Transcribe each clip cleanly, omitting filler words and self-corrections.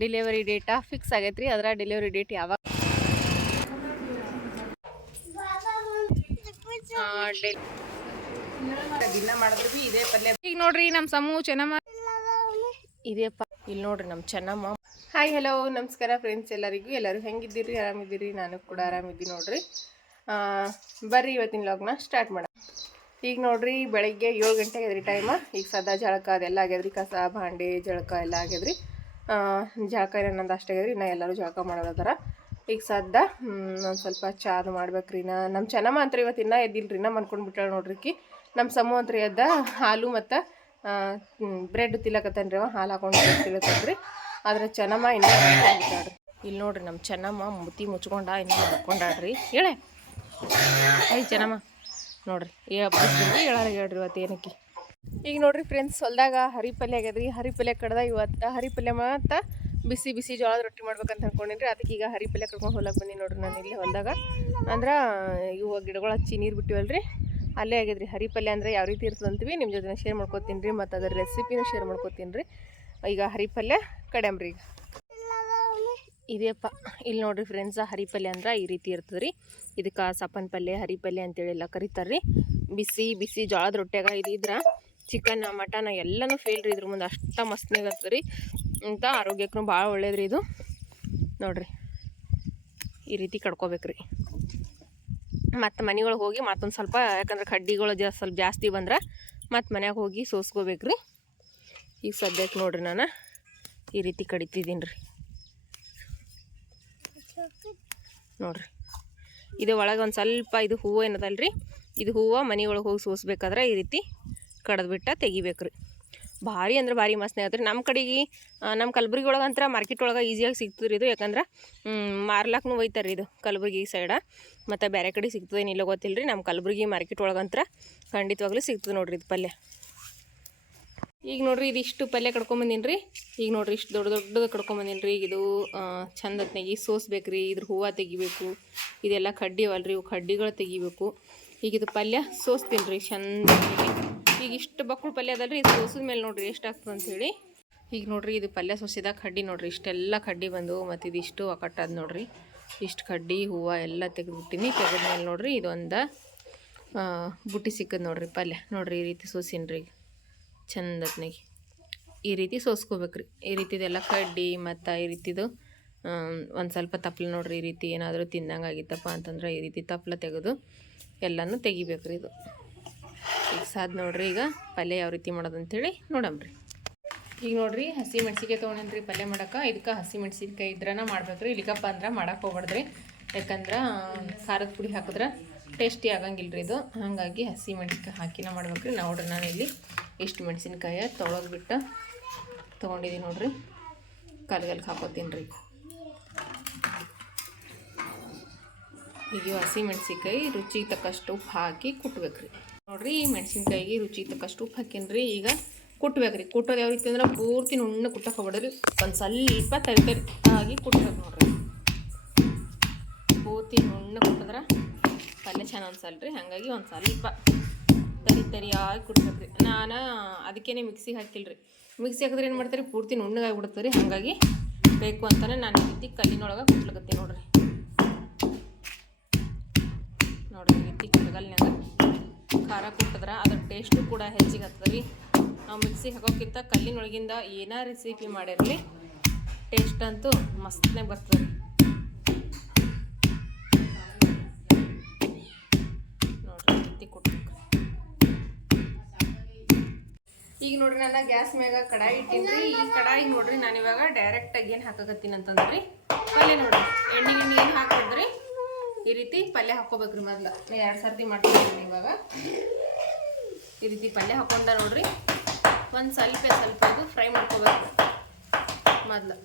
Delivery data fix ಆಗೈತ್ರಿ. ಅದರ delivery date ಯಾವಾಗ ದಿನ ಮಾಡಿದ್ರು ಭೀ ಇದೇ ಪಲ್ಯ. ಈಗ ನೋಡ್ರಿ ನಮ್ಮ ಸಮೂಹ ಚೆನ್ನಮ್ಮ ಇದೆಯಪ್ಪ. ಇಲ್ಲಿ ನೋಡ್ರಿ ನಮ್ಮ ಚೆನ್ನಮ್ಮ. ಹಾಯ್ ಹಲೋ ನಮಸ್ಕಾರ ಫ್ರೆಂಡ್ಸ್ ಎಲ್ಲರಿಗೂ. ಎಲ್ಲರೂ ಹೆಂಗಿದ್ದೀರಿ? ಆರಾಮಿದ್ದೀರಿ? ನಾನು ಕೂಡ ಆರಾಮಿದ್ದೀನಿ ನೋಡ್ರಿ. ಬರ್ರಿ ಇವತ್ತಿನ ವ್ಲಾಗ್ನ ಸ್ಟಾರ್ಟ್ ಮಾಡೋಣ. ಈಗ ನೋಡ್ರಿ ಬೆಳಗ್ಗೆ 7 ಗಂಟೆ ಆಗ್ಯದ್ರಿ ಟೈಮ್. ಈಗ ಸದಾ ಜಳಕ ಅದೆಲ್ಲ ಆಗ್ಯದ್ರಿ, ಕಸ ಭಾಂಡೆ ಜಳಕ ಎಲ್ಲ ಆಗ್ಯದ್ರಿ. ಜಳಕ ಏನಂದು ಅಷ್ಟೇ ಆಗ್ಯದ್ರಿ. ಇನ್ನು ಎಲ್ಲರೂ ಜಳಕ ಮಾಡೋದರ. ಈಗ ಸದ್ದ ಒಂದು ಸ್ವಲ್ಪ ಚಾದು ಮಾಡ್ಬೇಕ್ರಿ. ನಮ್ಮ ಚೆನ್ನಮ್ಮ ಅಂತ ಇವತ್ತು ಇನ್ನೂ ಎದ್ದಿಲ್ರಿ, ಇನ್ನೂ ಮನ್ಕೊಂಡು ಬಿಟ್ಟಾಳ ನೋಡ್ರಿಕಿ. ನಮ್ಮ ಸಮೂಹ ಅಂತ ಎದ್ದ ಹಾಲು ಮತ್ತು ಬ್ರೆಡ್ ತಿಲ್ಲಕತ್ತನ್ರಿ. ಅವ ಹಾಲು ಹಾಕೊಂಡು ತಿಳತ್ತನ್ರಿ. ಆದ್ರೆ ಚೆನ್ನಮ್ಮ ಇನ್ನೂ ಬಿಟ್ಟಾಡ್ರಿ. ಇಲ್ಲಿ ನೋಡ್ರಿ ನಮ್ಮ ಚೆನ್ನಮ್ಮ ಮುತಿ ಮುಚ್ಕೊಂಡ ಇನ್ನೂ ಮುಕ್ಕೊಂಡಾಡ್ರಿ. ಹೇಳೇ ಐ ಚೆನ್ನಮ್ಮ ನೋಡ್ರಿ ಹಬ್ಬದ್ರಿ ಹೇಳ್ರಿ ಇವತ್ತು ಏನಕ್ಕೆ. ಈಗ ನೋಡ್ರಿ ಫ್ರೆಂಡ್ಸ್ ಹೊಲ್ದಾಗ ಹರಿಪಲ್ಯ ಆಗ್ಯದ್ರಿ. ಹರಿಪಲ್ಯ ಕಡ್ದ ಇವತ್ತು ಹರಿಪಲ್ಯ ಮತ್ತು ಬಿಸಿ ಬಿಸಿ ಜೋಳದ ರೊಟ್ಟಿ ಮಾಡ್ಬೇಕಂತ ಅಂದ್ಕೊಂಡಿನ್ರಿ. ಅದಕ್ಕೆ ಈಗ ಹರಿಪಲ್ಯ ಕಡ್ಕೊಂಡು ಹೊಲಕ್ಕೆ ಬಂದು ನೋಡ್ರಿ ನಾನು ಇಲ್ಲಿ ಹೊಲ್ದಾಗ. ಅಂದ್ರೆ ಇವು ಗಿಡಗಳು ಹಚ್ಚಿ ನೀರು ಬಿಟ್ಟಿವಲ್ರಿ, ಅಲ್ಲೇ ಆಗಿದ್ರಿ. ಹರಿಪಲ್ಯ ಅಂದರೆ ಯಾವ ರೀತಿ ಇರ್ತದೆ ಅಂತೀವಿ ನಿಮ್ಮ ಜೊತೆ ಶೇರ್ ಮಾಡ್ಕೊತೀನಿ ರೀ, ಮತ್ತು ಅದರ ರೆಸಿಪಿನೂ ಶೇರ್ ಮಾಡ್ಕೊತೀನಿ ರೀ. ಈಗ ಹರಿಪಲ್ಯ ಕಡ್ಯಮ್ರಿ. ಈಗ ಇದೆಯಪ್ಪ ಇಲ್ಲಿ ನೋಡ್ರಿ ಫ್ರೆಂಡ್ಸ್, ಹರಿಪಲ್ಯ ಅಂದ್ರೆ ಈ ರೀತಿ ಇರ್ತದೆ ರೀ. ಇದಕ್ಕೆ ಸಪ್ಪನ ಪಲ್ಯ ಹರಿಪಲ್ಯ ಅಂತೇಳಿ ಎಲ್ಲ ಕರೀತಾರೆ ರೀ. ಬಿಸಿ ಬಿಸಿ ಜೋಳದ ರೊಟ್ಯಾಗ ಇದಿದ್ರೆ ಚಿಕನ್ ಮಟನ್ ಎಲ್ಲನೂ ಫೇಲ್ ರೀ. ಇದ್ರ ಮುಂದೆ ಅಷ್ಟು ಮಸ್ತ್ನಾಗ ಆಗ್ತದೆ ರೀ ಅಂತ. ಆರೋಗ್ಯಕ್ಕೂ ಭಾಳ ಒಳ್ಳೇದ್ರಿ ಇದು. ನೋಡ್ರಿ ಈ ರೀತಿ ಕಡ್ಕೋಬೇಕ್ರಿ. ಮತ್ತು ಮನೆಯೊಳಗೆ ಹೋಗಿ ಮತ್ತೊಂದು ಸ್ವಲ್ಪ, ಯಾಕಂದ್ರೆ ಕಡ್ಡಿಗಳು ಸ್ವಲ್ಪ ಜಾಸ್ತಿ ಬಂದ್ರೆ ಮತ್ತು ಮನ್ಯಾಗ ಹೋಗಿ ಸೋಸ್ಕೋಬೇಕ್ರಿ. ಈಗ ಸದ್ಯಕ್ಕೆ ನೋಡ್ರಿ ನಾನು ಈ ರೀತಿ ಕಡಿತಿದ್ದೀನಿ ರೀ. ನೋಡ್ರಿ ಇದು ಒಳಗೆ ಒಂದು ಸ್ವಲ್ಪ ಇದು ಹೂವು ಏನದಲ್ರಿ, ಇದು ಹೂವು ಮನೆಯೊಳಗೆ ಹೋಗಿ ಸೋಸ್ಬೇಕಾದ್ರೆ ಈ ರೀತಿ ಕಡ್ದುಬಿಟ್ಟು ತೆಗಿಬೇಕ್ರಿ. ಭಾರಿ ಅಂದ್ರೆ ಭಾರಿ ಮಸ್ತ್ ಆಗತ್ರಿ. ನಮ್ಮ ಕಡೆಗೆ ನಮ್ಮ ಕಲಬುರ್ಗಿ ಒಳಗೆ ಅಂತರ ಮಾರ್ಕೆಟ್ ಒಳಗೆ ಈಸಿಯಾಗಿ ಸಿಗ್ತದೆ ಇದು. ಯಾಕಂದ್ರೆ ಮಾರ್ಲಾಕ್ನು ಒಯ್ತಾರೆ ರೀ ಇದು ಕಲಬುರ್ಗಿ ಸೈಡ. ಮತ್ತು ಬೇರೆ ಕಡೆ ಸಿಗ್ತದೆ ಏನಿಲ್ಲ ಗೊತ್ತಿಲ್ಲ ರೀ. ನಮ್ಮ ಕಲಬುರ್ಗಿ ಮಾರ್ಕೆಟ್ ಒಳಗಂತ್ರ ಖಂಡಿತವಾಗ್ಲೂ ಸಿಗ್ತದೆ ನೋಡ್ರಿ ಇದು ಪಲ್ಯ. ಈಗ ನೋಡ್ರಿ ಇದಿಷ್ಟು ಪಲ್ಯ ಕಡ್ಕೊಂಬಂದಿನಿ ರೀ. ಈಗ ನೋಡ್ರಿ ಇಷ್ಟು ದೊಡ್ಡ ದೊಡ್ಡದು ಕಡ್ಕೊಂಬಂದಿನಿ ರೀ. ಈಗ ಇದು ಚಂದ ಹೊತ್ನಾಗಿ ಸೋಸ್ಬೇಕ್ರಿ. ಇದ್ರ ಹೂವು ತೆಗಿಬೇಕು. ಇದೆಲ್ಲ ಕಡ್ಡಿ ಅವಲ್ರಿ, ಇವು ಕಡ್ಡಿಗಳು ತೆಗಿಬೇಕು. ಈಗ ಇದು ಪಲ್ಯ ಸೋಸ್ತೀನಿ ರೀ ಚಂದ. ಈಗ ಇಷ್ಟು ಬಕ್ಕಳು ಪಲ್ಯ ಅದಲ್ರಿ, ಇದು ಸೋಸಿದ ಮೇಲೆ ನೋಡ್ರಿ ಎಷ್ಟಾಗ್ತದೆ ಅಂಥೇಳಿ. ಈಗ ನೋಡ್ರಿ ಇದು ಪಲ್ಯ ಸೋಸಿದಾಗ ಕಡ್ಡಿ ನೋಡ್ರಿ ಇಷ್ಟೆಲ್ಲ ಕಡ್ಡಿ ಬಂದು, ಮತ್ತು ಇದಿಷ್ಟು ಒಕಟ್ಟದು ನೋಡ್ರಿ. ಇಷ್ಟು ಕಡ್ಡಿ ಹೂವು ಎಲ್ಲ ತೆಗೆದುಬಿಟ್ಟಿನಿ. ತೆಗೆದ್ಮೇಲೆ ನೋಡ್ರಿ ಇದೊಂದು ಬುಟ್ಟಿ ಸಿಕ್ಕದು ನೋಡ್ರಿ ಪಲ್ಯ. ನೋಡ್ರಿ ಈ ರೀತಿ ಸೋಸಿನ್ರಿ. ಈಗ ಚಂದತ್ನಾಗಿ ಈ ರೀತಿ ಸೋಸ್ಕೋಬೇಕ್ರಿ. ಈ ರೀತಿದೆಲ್ಲ ಕಡ್ಡಿ ಮತ್ತು ಈ ರೀತಿದು ಒಂದು ಸ್ವಲ್ಪ ತಪ್ಪಲು ನೋಡ್ರಿ. ಈ ರೀತಿ ಏನಾದರೂ ತಿಂದಂಗೆ ಆಗಿತ್ತಪ್ಪ ಅಂತಂದ್ರೆ ಈ ರೀತಿ ತಪ್ಪಲ ತೆಗೆದು ಎಲ್ಲನೂ ತೆಗಿಬೇಕ್ರಿ ಇದು. ಈಗ ಸಾದ್ ನೋಡ್ರಿ ಈಗ ಪಲ್ಯ ಯಾವ ರೀತಿ ಮಾಡೋದಂಥೇಳಿ ನೋಡಮ್ರಿ. ಈಗ ನೋಡ್ರಿ ಹಸಿ ಮೆಣ್ಸಿನ್ಕಾಯಿ ತೊಗೊಂಡೇನ್ರಿ ಪಲ್ಯ ಮಾಡೋಕೆ. ಇದಕ್ಕೆ ಹಸಿ ಮೆಣ್ಸಿನ್ಕಾಯಿ ಇದ್ರನ ಮಾಡ್ಬೇಕ್ರಿ. ಇಲ್ಲಿಕಪ್ಪ ಅಂದ್ರೆ ಮಾಡೋಕೆ ಹೋಗ್ಬಾರ್ದ್ರಿ, ಯಾಕಂದ್ರೆ ಖಾರದ ಪುಡಿ ಹಾಕಿದ್ರೆ ಟೇಸ್ಟಿ ಆಗಂಗಿಲ್ಲ ರೀ ಇದು. ಹಾಗಾಗಿ ಹಸಿ ಮೆಣ್ಸಿನ್ಕಾಯಿ ಹಾಕಿನ ಮಾಡ್ಬೇಕ್ರಿ. ನೋಡ್ರಿ ನಾನು ಇಲ್ಲಿ ಇಷ್ಟು ಮೆಣ್ಸಿನ್ಕಾಯಿ ತೊಳೆದ್ಬಿಟ್ಟು ತೊಗೊಂಡಿದ್ದೀನಿ ನೋಡ್ರಿ. ಕಲ್ಗಲ್ಗೆ ಹಾಕೋತೀನಿ ರೀ. ಈಗ ಹಸಿ ಮೆಣ್ಸಿನ್ಕಾಯಿ ರುಚಿಗೆ ತಕ್ಕಷ್ಟು ಉಪ್ಪು ಹಾಕಿ ಕುಟ್ಬೇಕ್ರಿ. ನೋಡ್ರಿ ಈ ಮೆಣ್ಸಿನ್ಕಾಯಿಗೆ ರುಚಿಗೆ ತಕ್ಕಷ್ಟು ಉಪ್ಪು ಹಾಕೇನ್ರಿ. ಈಗ ಕುಟ್ಬೇಕ್ರಿ. ಕುಟ್ಟೋದು ಯಾವ ರೀತಿ ಅಂದ್ರೆ ಪೂರ್ತಿ ನುಣ್ಣಗೆ ಕುಟ್ಟಕ್ಕೆ ಹೋಗ್ಬೇಡ್ರಿ. ಒಂದು ಸ್ವಲ್ಪ ತರಿ ತರಿ ಆಗಿ ಕುಟ್ಬೇಕು ನೋಡ್ರಿ. ಪೂರ್ತಿ ನುಣ್ಣಗೆ ಕುಟ್ಟಿದ್ರೆ ಪಲ್ಯ ಚೆನ್ನಾಗಿ ಅನ್ಸಲ್ರಿ. ಹಾಗಾಗಿ ಒಂದು ಸ್ವಲ್ಪ ತರಿ ತರಿಯಾಗಿ ಕುಟ್ಬೇಕ್ರಿ. ನಾನು ಅದಕ್ಕೇನೆ ಮಿಕ್ಸಿಗೆ ಹಾಕಿಲ್ರಿ. ಮಿಕ್ಸಿ ಹಾಕಿದ್ರೆ ಏನು ಮಾಡ್ತಾರೆ ಪೂರ್ತಿ ನುಣ್ಣಗಾಗಿ ಬಿಡ್ತಾರೆ ರೀ. ಹಾಗಾಗಿ ಬೇಕು ಅಂತಲೇ ನಾನು ಈ ರೀತಿ ಕಲ್ಲಿನೊಳಗೆ ಕುಟ್ಲಕತ್ತೀನಿ ನೋಡ್ರಿ. ನೋಡ್ರಿ ಈ ರೀತಿ ಕಡಗಲ್ನಾಗ ಖಾರ ಕುಟ್ಟಿದ್ರೆ ಅದ್ರ ಟೇಸ್ಟು ಕೂಡ ಹೆಚ್ಚಿಗೆ ಆಗ್ತದೆ ರೀ. ನಾವು ಮಿಕ್ಸಿಗೆ ಹಾಕೋಕ್ಕಿಂತ ಕಲ್ಲಿನೊಳಗಿಂದ ಏನೋ ರೆಸಿಪಿ ಮಾಡಿರಲಿ ಟೇಸ್ಟ್ ಅಂತೂ ಮಸ್ತ್ನಾಗ ಬರ್ತದೆ ರೀ. ನೋಡ್ರಿ ಈ ರೀತಿ ಕುಟ್ಬೇಕು. ಈಗ ನೋಡ್ರಿ ನಾನು ಗ್ಯಾಸ್ ಮ್ಯಾಗ ಕಡಾಯಿ ಇಟ್ಟಿನ್ರಿ. ಈ ಕಡಾಯಿ ನೋಡ್ರಿ ನಾನು ಇವಾಗ ಡೈರೆಕ್ಟಾಗಿ ಏನು ಹಾಕಕತ್ತೀನಿ ಅಂತಂದ್ರಿ ಪಲ್ಯ ನೋಡ್ರಿ. ಎಣ್ಣೆ ಏನು ಹಾಕಿದ್ರಿ ಈ ರೀತಿ ಪಲ್ಯ ಹಾಕ್ಕೋಬೇಕ್ರಿ. ಮೊದ್ಲು 2 ಸರ್ತಿ ಮಾಡ್ತೀನಿ. ಇವಾಗ ಈ ರೀತಿ ಪಲ್ಯ ಹಾಕೊಂಡ ನೋಡ್ರಿ ಒಂದು ಸ್ವಲ್ಪ ಇದು ಫ್ರೈ ಮಾಡ್ಕೋಬೇಕು ಮೊದ್ಲು.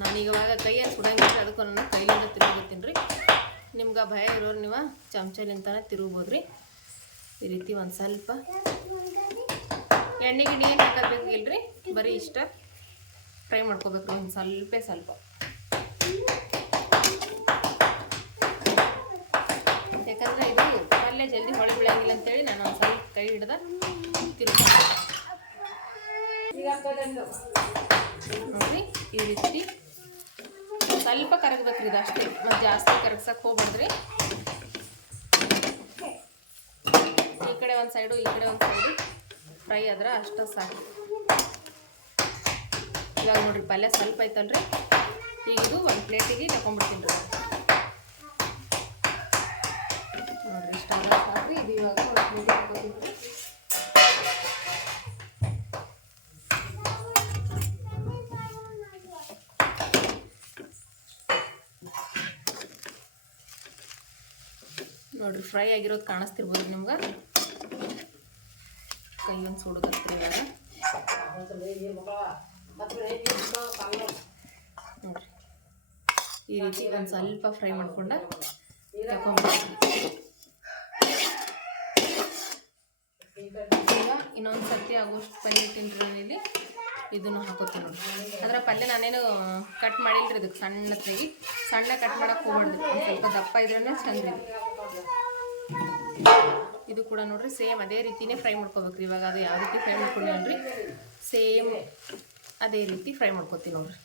ನಾನೀಗ ಕೈಯಲ್ಲಿ ಸುಡಂಗಿಲ್ಲ, ಅದಕ್ಕೂ ನಾನು ಕೈಲಿಂದ ತಿರುಗುತ್ತೀನಿ ರೀ. ನಿಮ್ಗೆ ಭಯ ಇರೋರು ನೀವು ಚಮಚಲಿಂತಾನೆ ತಿರುಗ್ಬೋದ್ರಿ. ಈ ರೀತಿ ಒಂದು ಸ್ವಲ್ಪ ಎಣ್ಣೆ ಗಿಣ್ಣೆ ಏನು ಹಾಕಬೇಕಿಲ್ರಿ, ಬರೀ ಇಷ್ಟ ಫ್ರೈ ಮಾಡ್ಕೋಬೇಕು ಒಂದು ಸ್ವಲ್ಪ. ಯಾಕಂದರೆ ಇದು ಪಲ್ಯ ಜಲ್ದಿ ಹೊಳೆ ಬೀಳಂಗಿಲ್ಲ ಅಂತೇಳಿ ನಾನು ಒಂದು ಸ್ವಲ್ಪ ಕೈ ಹಿಡ್ದ ತಿರುಗಿ ನೋಡಿರಿ ಈ ರೀತಿ ಸ್ವಲ್ಪ ಕರಗಬೇಕ್ರಿ ಇದು ಅಷ್ಟೇ, ಮತ್ತು ಜಾಸ್ತಿ ಕರಗ್ಸಕ್ಕೆ ಹೋಗ್ಬಾರ್ದ್ರಿ. ಈ ಕಡೆ ಒಂದು ಸೈಡು ಈ ಕಡೆ ಒಂದು ಸೈಡು ಫ್ರೈ ಆದ್ರೆ ಅಷ್ಟು ಸಾಕು. ಇವಾಗ ನೋಡಿರಿ ಪಲ್ಯ ಸ್ವಲ್ಪ ಐತಲ್ರಿ, ಈಗ ಇದು ಒಂದು ಪ್ಲೇಟಿಗೆ ತಗೊಂಡ್ಬಿಡ್ತೀನಿ ರೀ. ನೋಡಿರಿ ಇಷ್ಟ ಸಾಕ್ರಿ. ಇದು ಇವಾಗ ಒಂದು ಪ್ಲೇಟಿಗೆ ತಗೋತೀನಿ. ನೋಡಿರಿ ಫ್ರೈ ಆಗಿರೋದು ಕಾಣಿಸ್ತಿರ್ಬೋದು ನಿಮ್ಗೆ. ಕೈ ಒಂದು ಸುಡುಗತ್ರಿ ಇವಾಗ. ನೋಡಿರಿ ಈ ರೀತಿ ಒಂದು ಸ್ವಲ್ಪ ಫ್ರೈ ಮಾಡ್ಕೊಂಡು ತಗೊಂಡ್ಬಿಡ್ತೀನಿ. ಈಗ ಇನ್ನೊಂದು ಸರ್ತಿ ಆಗೋಷ್ಟು ಪಲ್ಯ ತಿಂದ್ರಲ್ಲಿ ಇದನ್ನು ಹಾಕೋತೀನಿ ನೋಡಿ. ಅದರ ಪಲ್ಯ ನಾನೇನು ಕಟ್ ಮಾಡಿಲ್ರಿ, ಇದಕ್ಕೆ ಸಣ್ಣ ಕಟ್ ಮಾಡೋಕೆ ಹೋಗ್ಬಾರ್ದು. ಒಂದು ಸ್ವಲ್ಪ ದಪ್ಪ ಇದ್ರೇ ಚಂದ. ಇದು ಕೂಡ ನೋಡ್ರಿ ಸೇಮ್ ಅದೇ ರೀತಿನೇ ಫ್ರೈ ಮಾಡ್ಕೋಬೇಕ್ರಿ. ಇವಾಗ ಅದು ಯಾವ ರೀತಿ ಫ್ರೈ ಮಾಡ್ಕೊಂಡ್ರಿ ಸೇಮ್ ಅದೇ ರೀತಿ ಫ್ರೈ ಮಾಡ್ಕೋತೀವಿ ನೋಡ್ರಿ.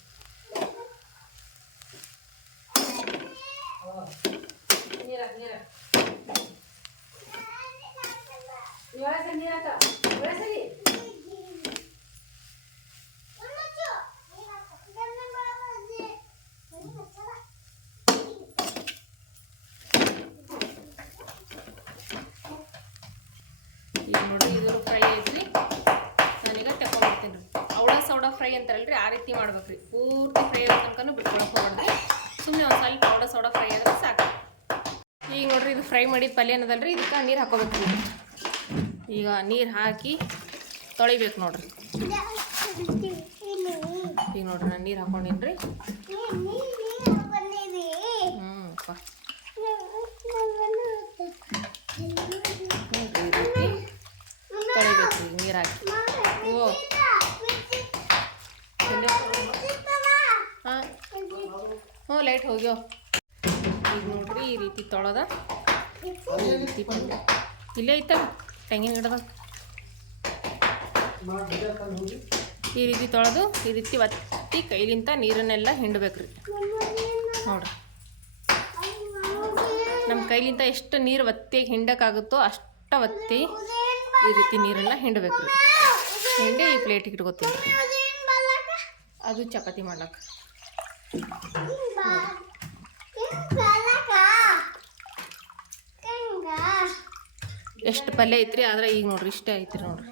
ಈಗ ನೋಡ್ರಿ ಇದು ಫ್ರೈ ಐತ್ರಿ, ನಾನೀಗ ತಗೊಂಡ್ಬಿಡ್ತೀನಿ ರೀ. ಸೌಡಾ ಫ್ರೈ ಅಂತಾರಲ್ರಿ, ಆ ರೀತಿ ಮಾಡ್ಬೇಕ್ರಿ. ಪೂರ್ತಿ ಫ್ರೈ ಆಗೋ ತನಕನೂ ಬಿಟ್ಕೊಳಕ್ಕೆ ಹೋಗ್ಬಾರ್ದು. ಸುಮ್ಮನೆ ಒಂದು ಸ್ವಲ್ಪ ಸೌಡಾ ಫ್ರೈ ಆದ್ರೆ ಸಾಕು. ಈಗ ನೋಡ್ರಿ ಇದು ಫ್ರೈ ಮಾಡಿದ ಪಲ್ಯ ಏನದಲ್ರಿ, ಇದಕ್ಕೆ ನೀರು ಹಾಕೋಬೇಕ್ರಿ. ಈಗ ನೀರು ಹಾಕಿ ತೊಳಿಬೇಕು ನೋಡ್ರಿ. ಈಗ ನೋಡ್ರಿ ನಾನು ನೀರು ಹಾಕೊಂಡಿನಿ ರೀ. ತೊಳಿಬೇಕು ನೀರು ಹಾಕಿ. ಹಾಂ ಲೈಟ್ ಹೋಗ್ಯೋ. ಈಗ ನೋಡ್ರಿ ಈ ರೀತಿ ತೊಳೆದ ಈ ರೀತಿ ಇಲ್ಲೇ ಐತ ತೆಂಗಿನ ಗಿಡದಾಗ ಈ ರೀತಿ ತೊಳೆದು ಈ ರೀತಿ ಒತ್ತಿ ಕೈಲಿಂದ ನೀರನ್ನೆಲ್ಲ ಹಿಂಡಬೇಕ್ರಿ. ನೋಡ್ರಿ ನಮ್ಮ ಕೈಲಿಂದ ಎಷ್ಟು ನೀರು ಒತ್ತಿ ಹಿಂಡಕ್ಕಾಗುತ್ತೋ ಅಷ್ಟ ಒತ್ತಿ ಈ ರೀತಿ ನೀರೆಲ್ಲ ಹಿಂಡಬೇಕ್ರಿ. ಹಿಂಡಿ ಈ ಪ್ಲೇಟಿಗೆ ಇಟ್ಕೋತೀನಿ ರೀ. ಅದು ಚಪಾತಿ ಮಾಡ್ಲಕ್ಕೆ. ಎಷ್ಟು ಪಲ್ಯ ಐತ್ರಿ, ಆದ್ರೆ ಈಗ ನೋಡ್ರಿ ಇಷ್ಟೇ ಐತ್ರಿ ನೋಡ್ರಿ.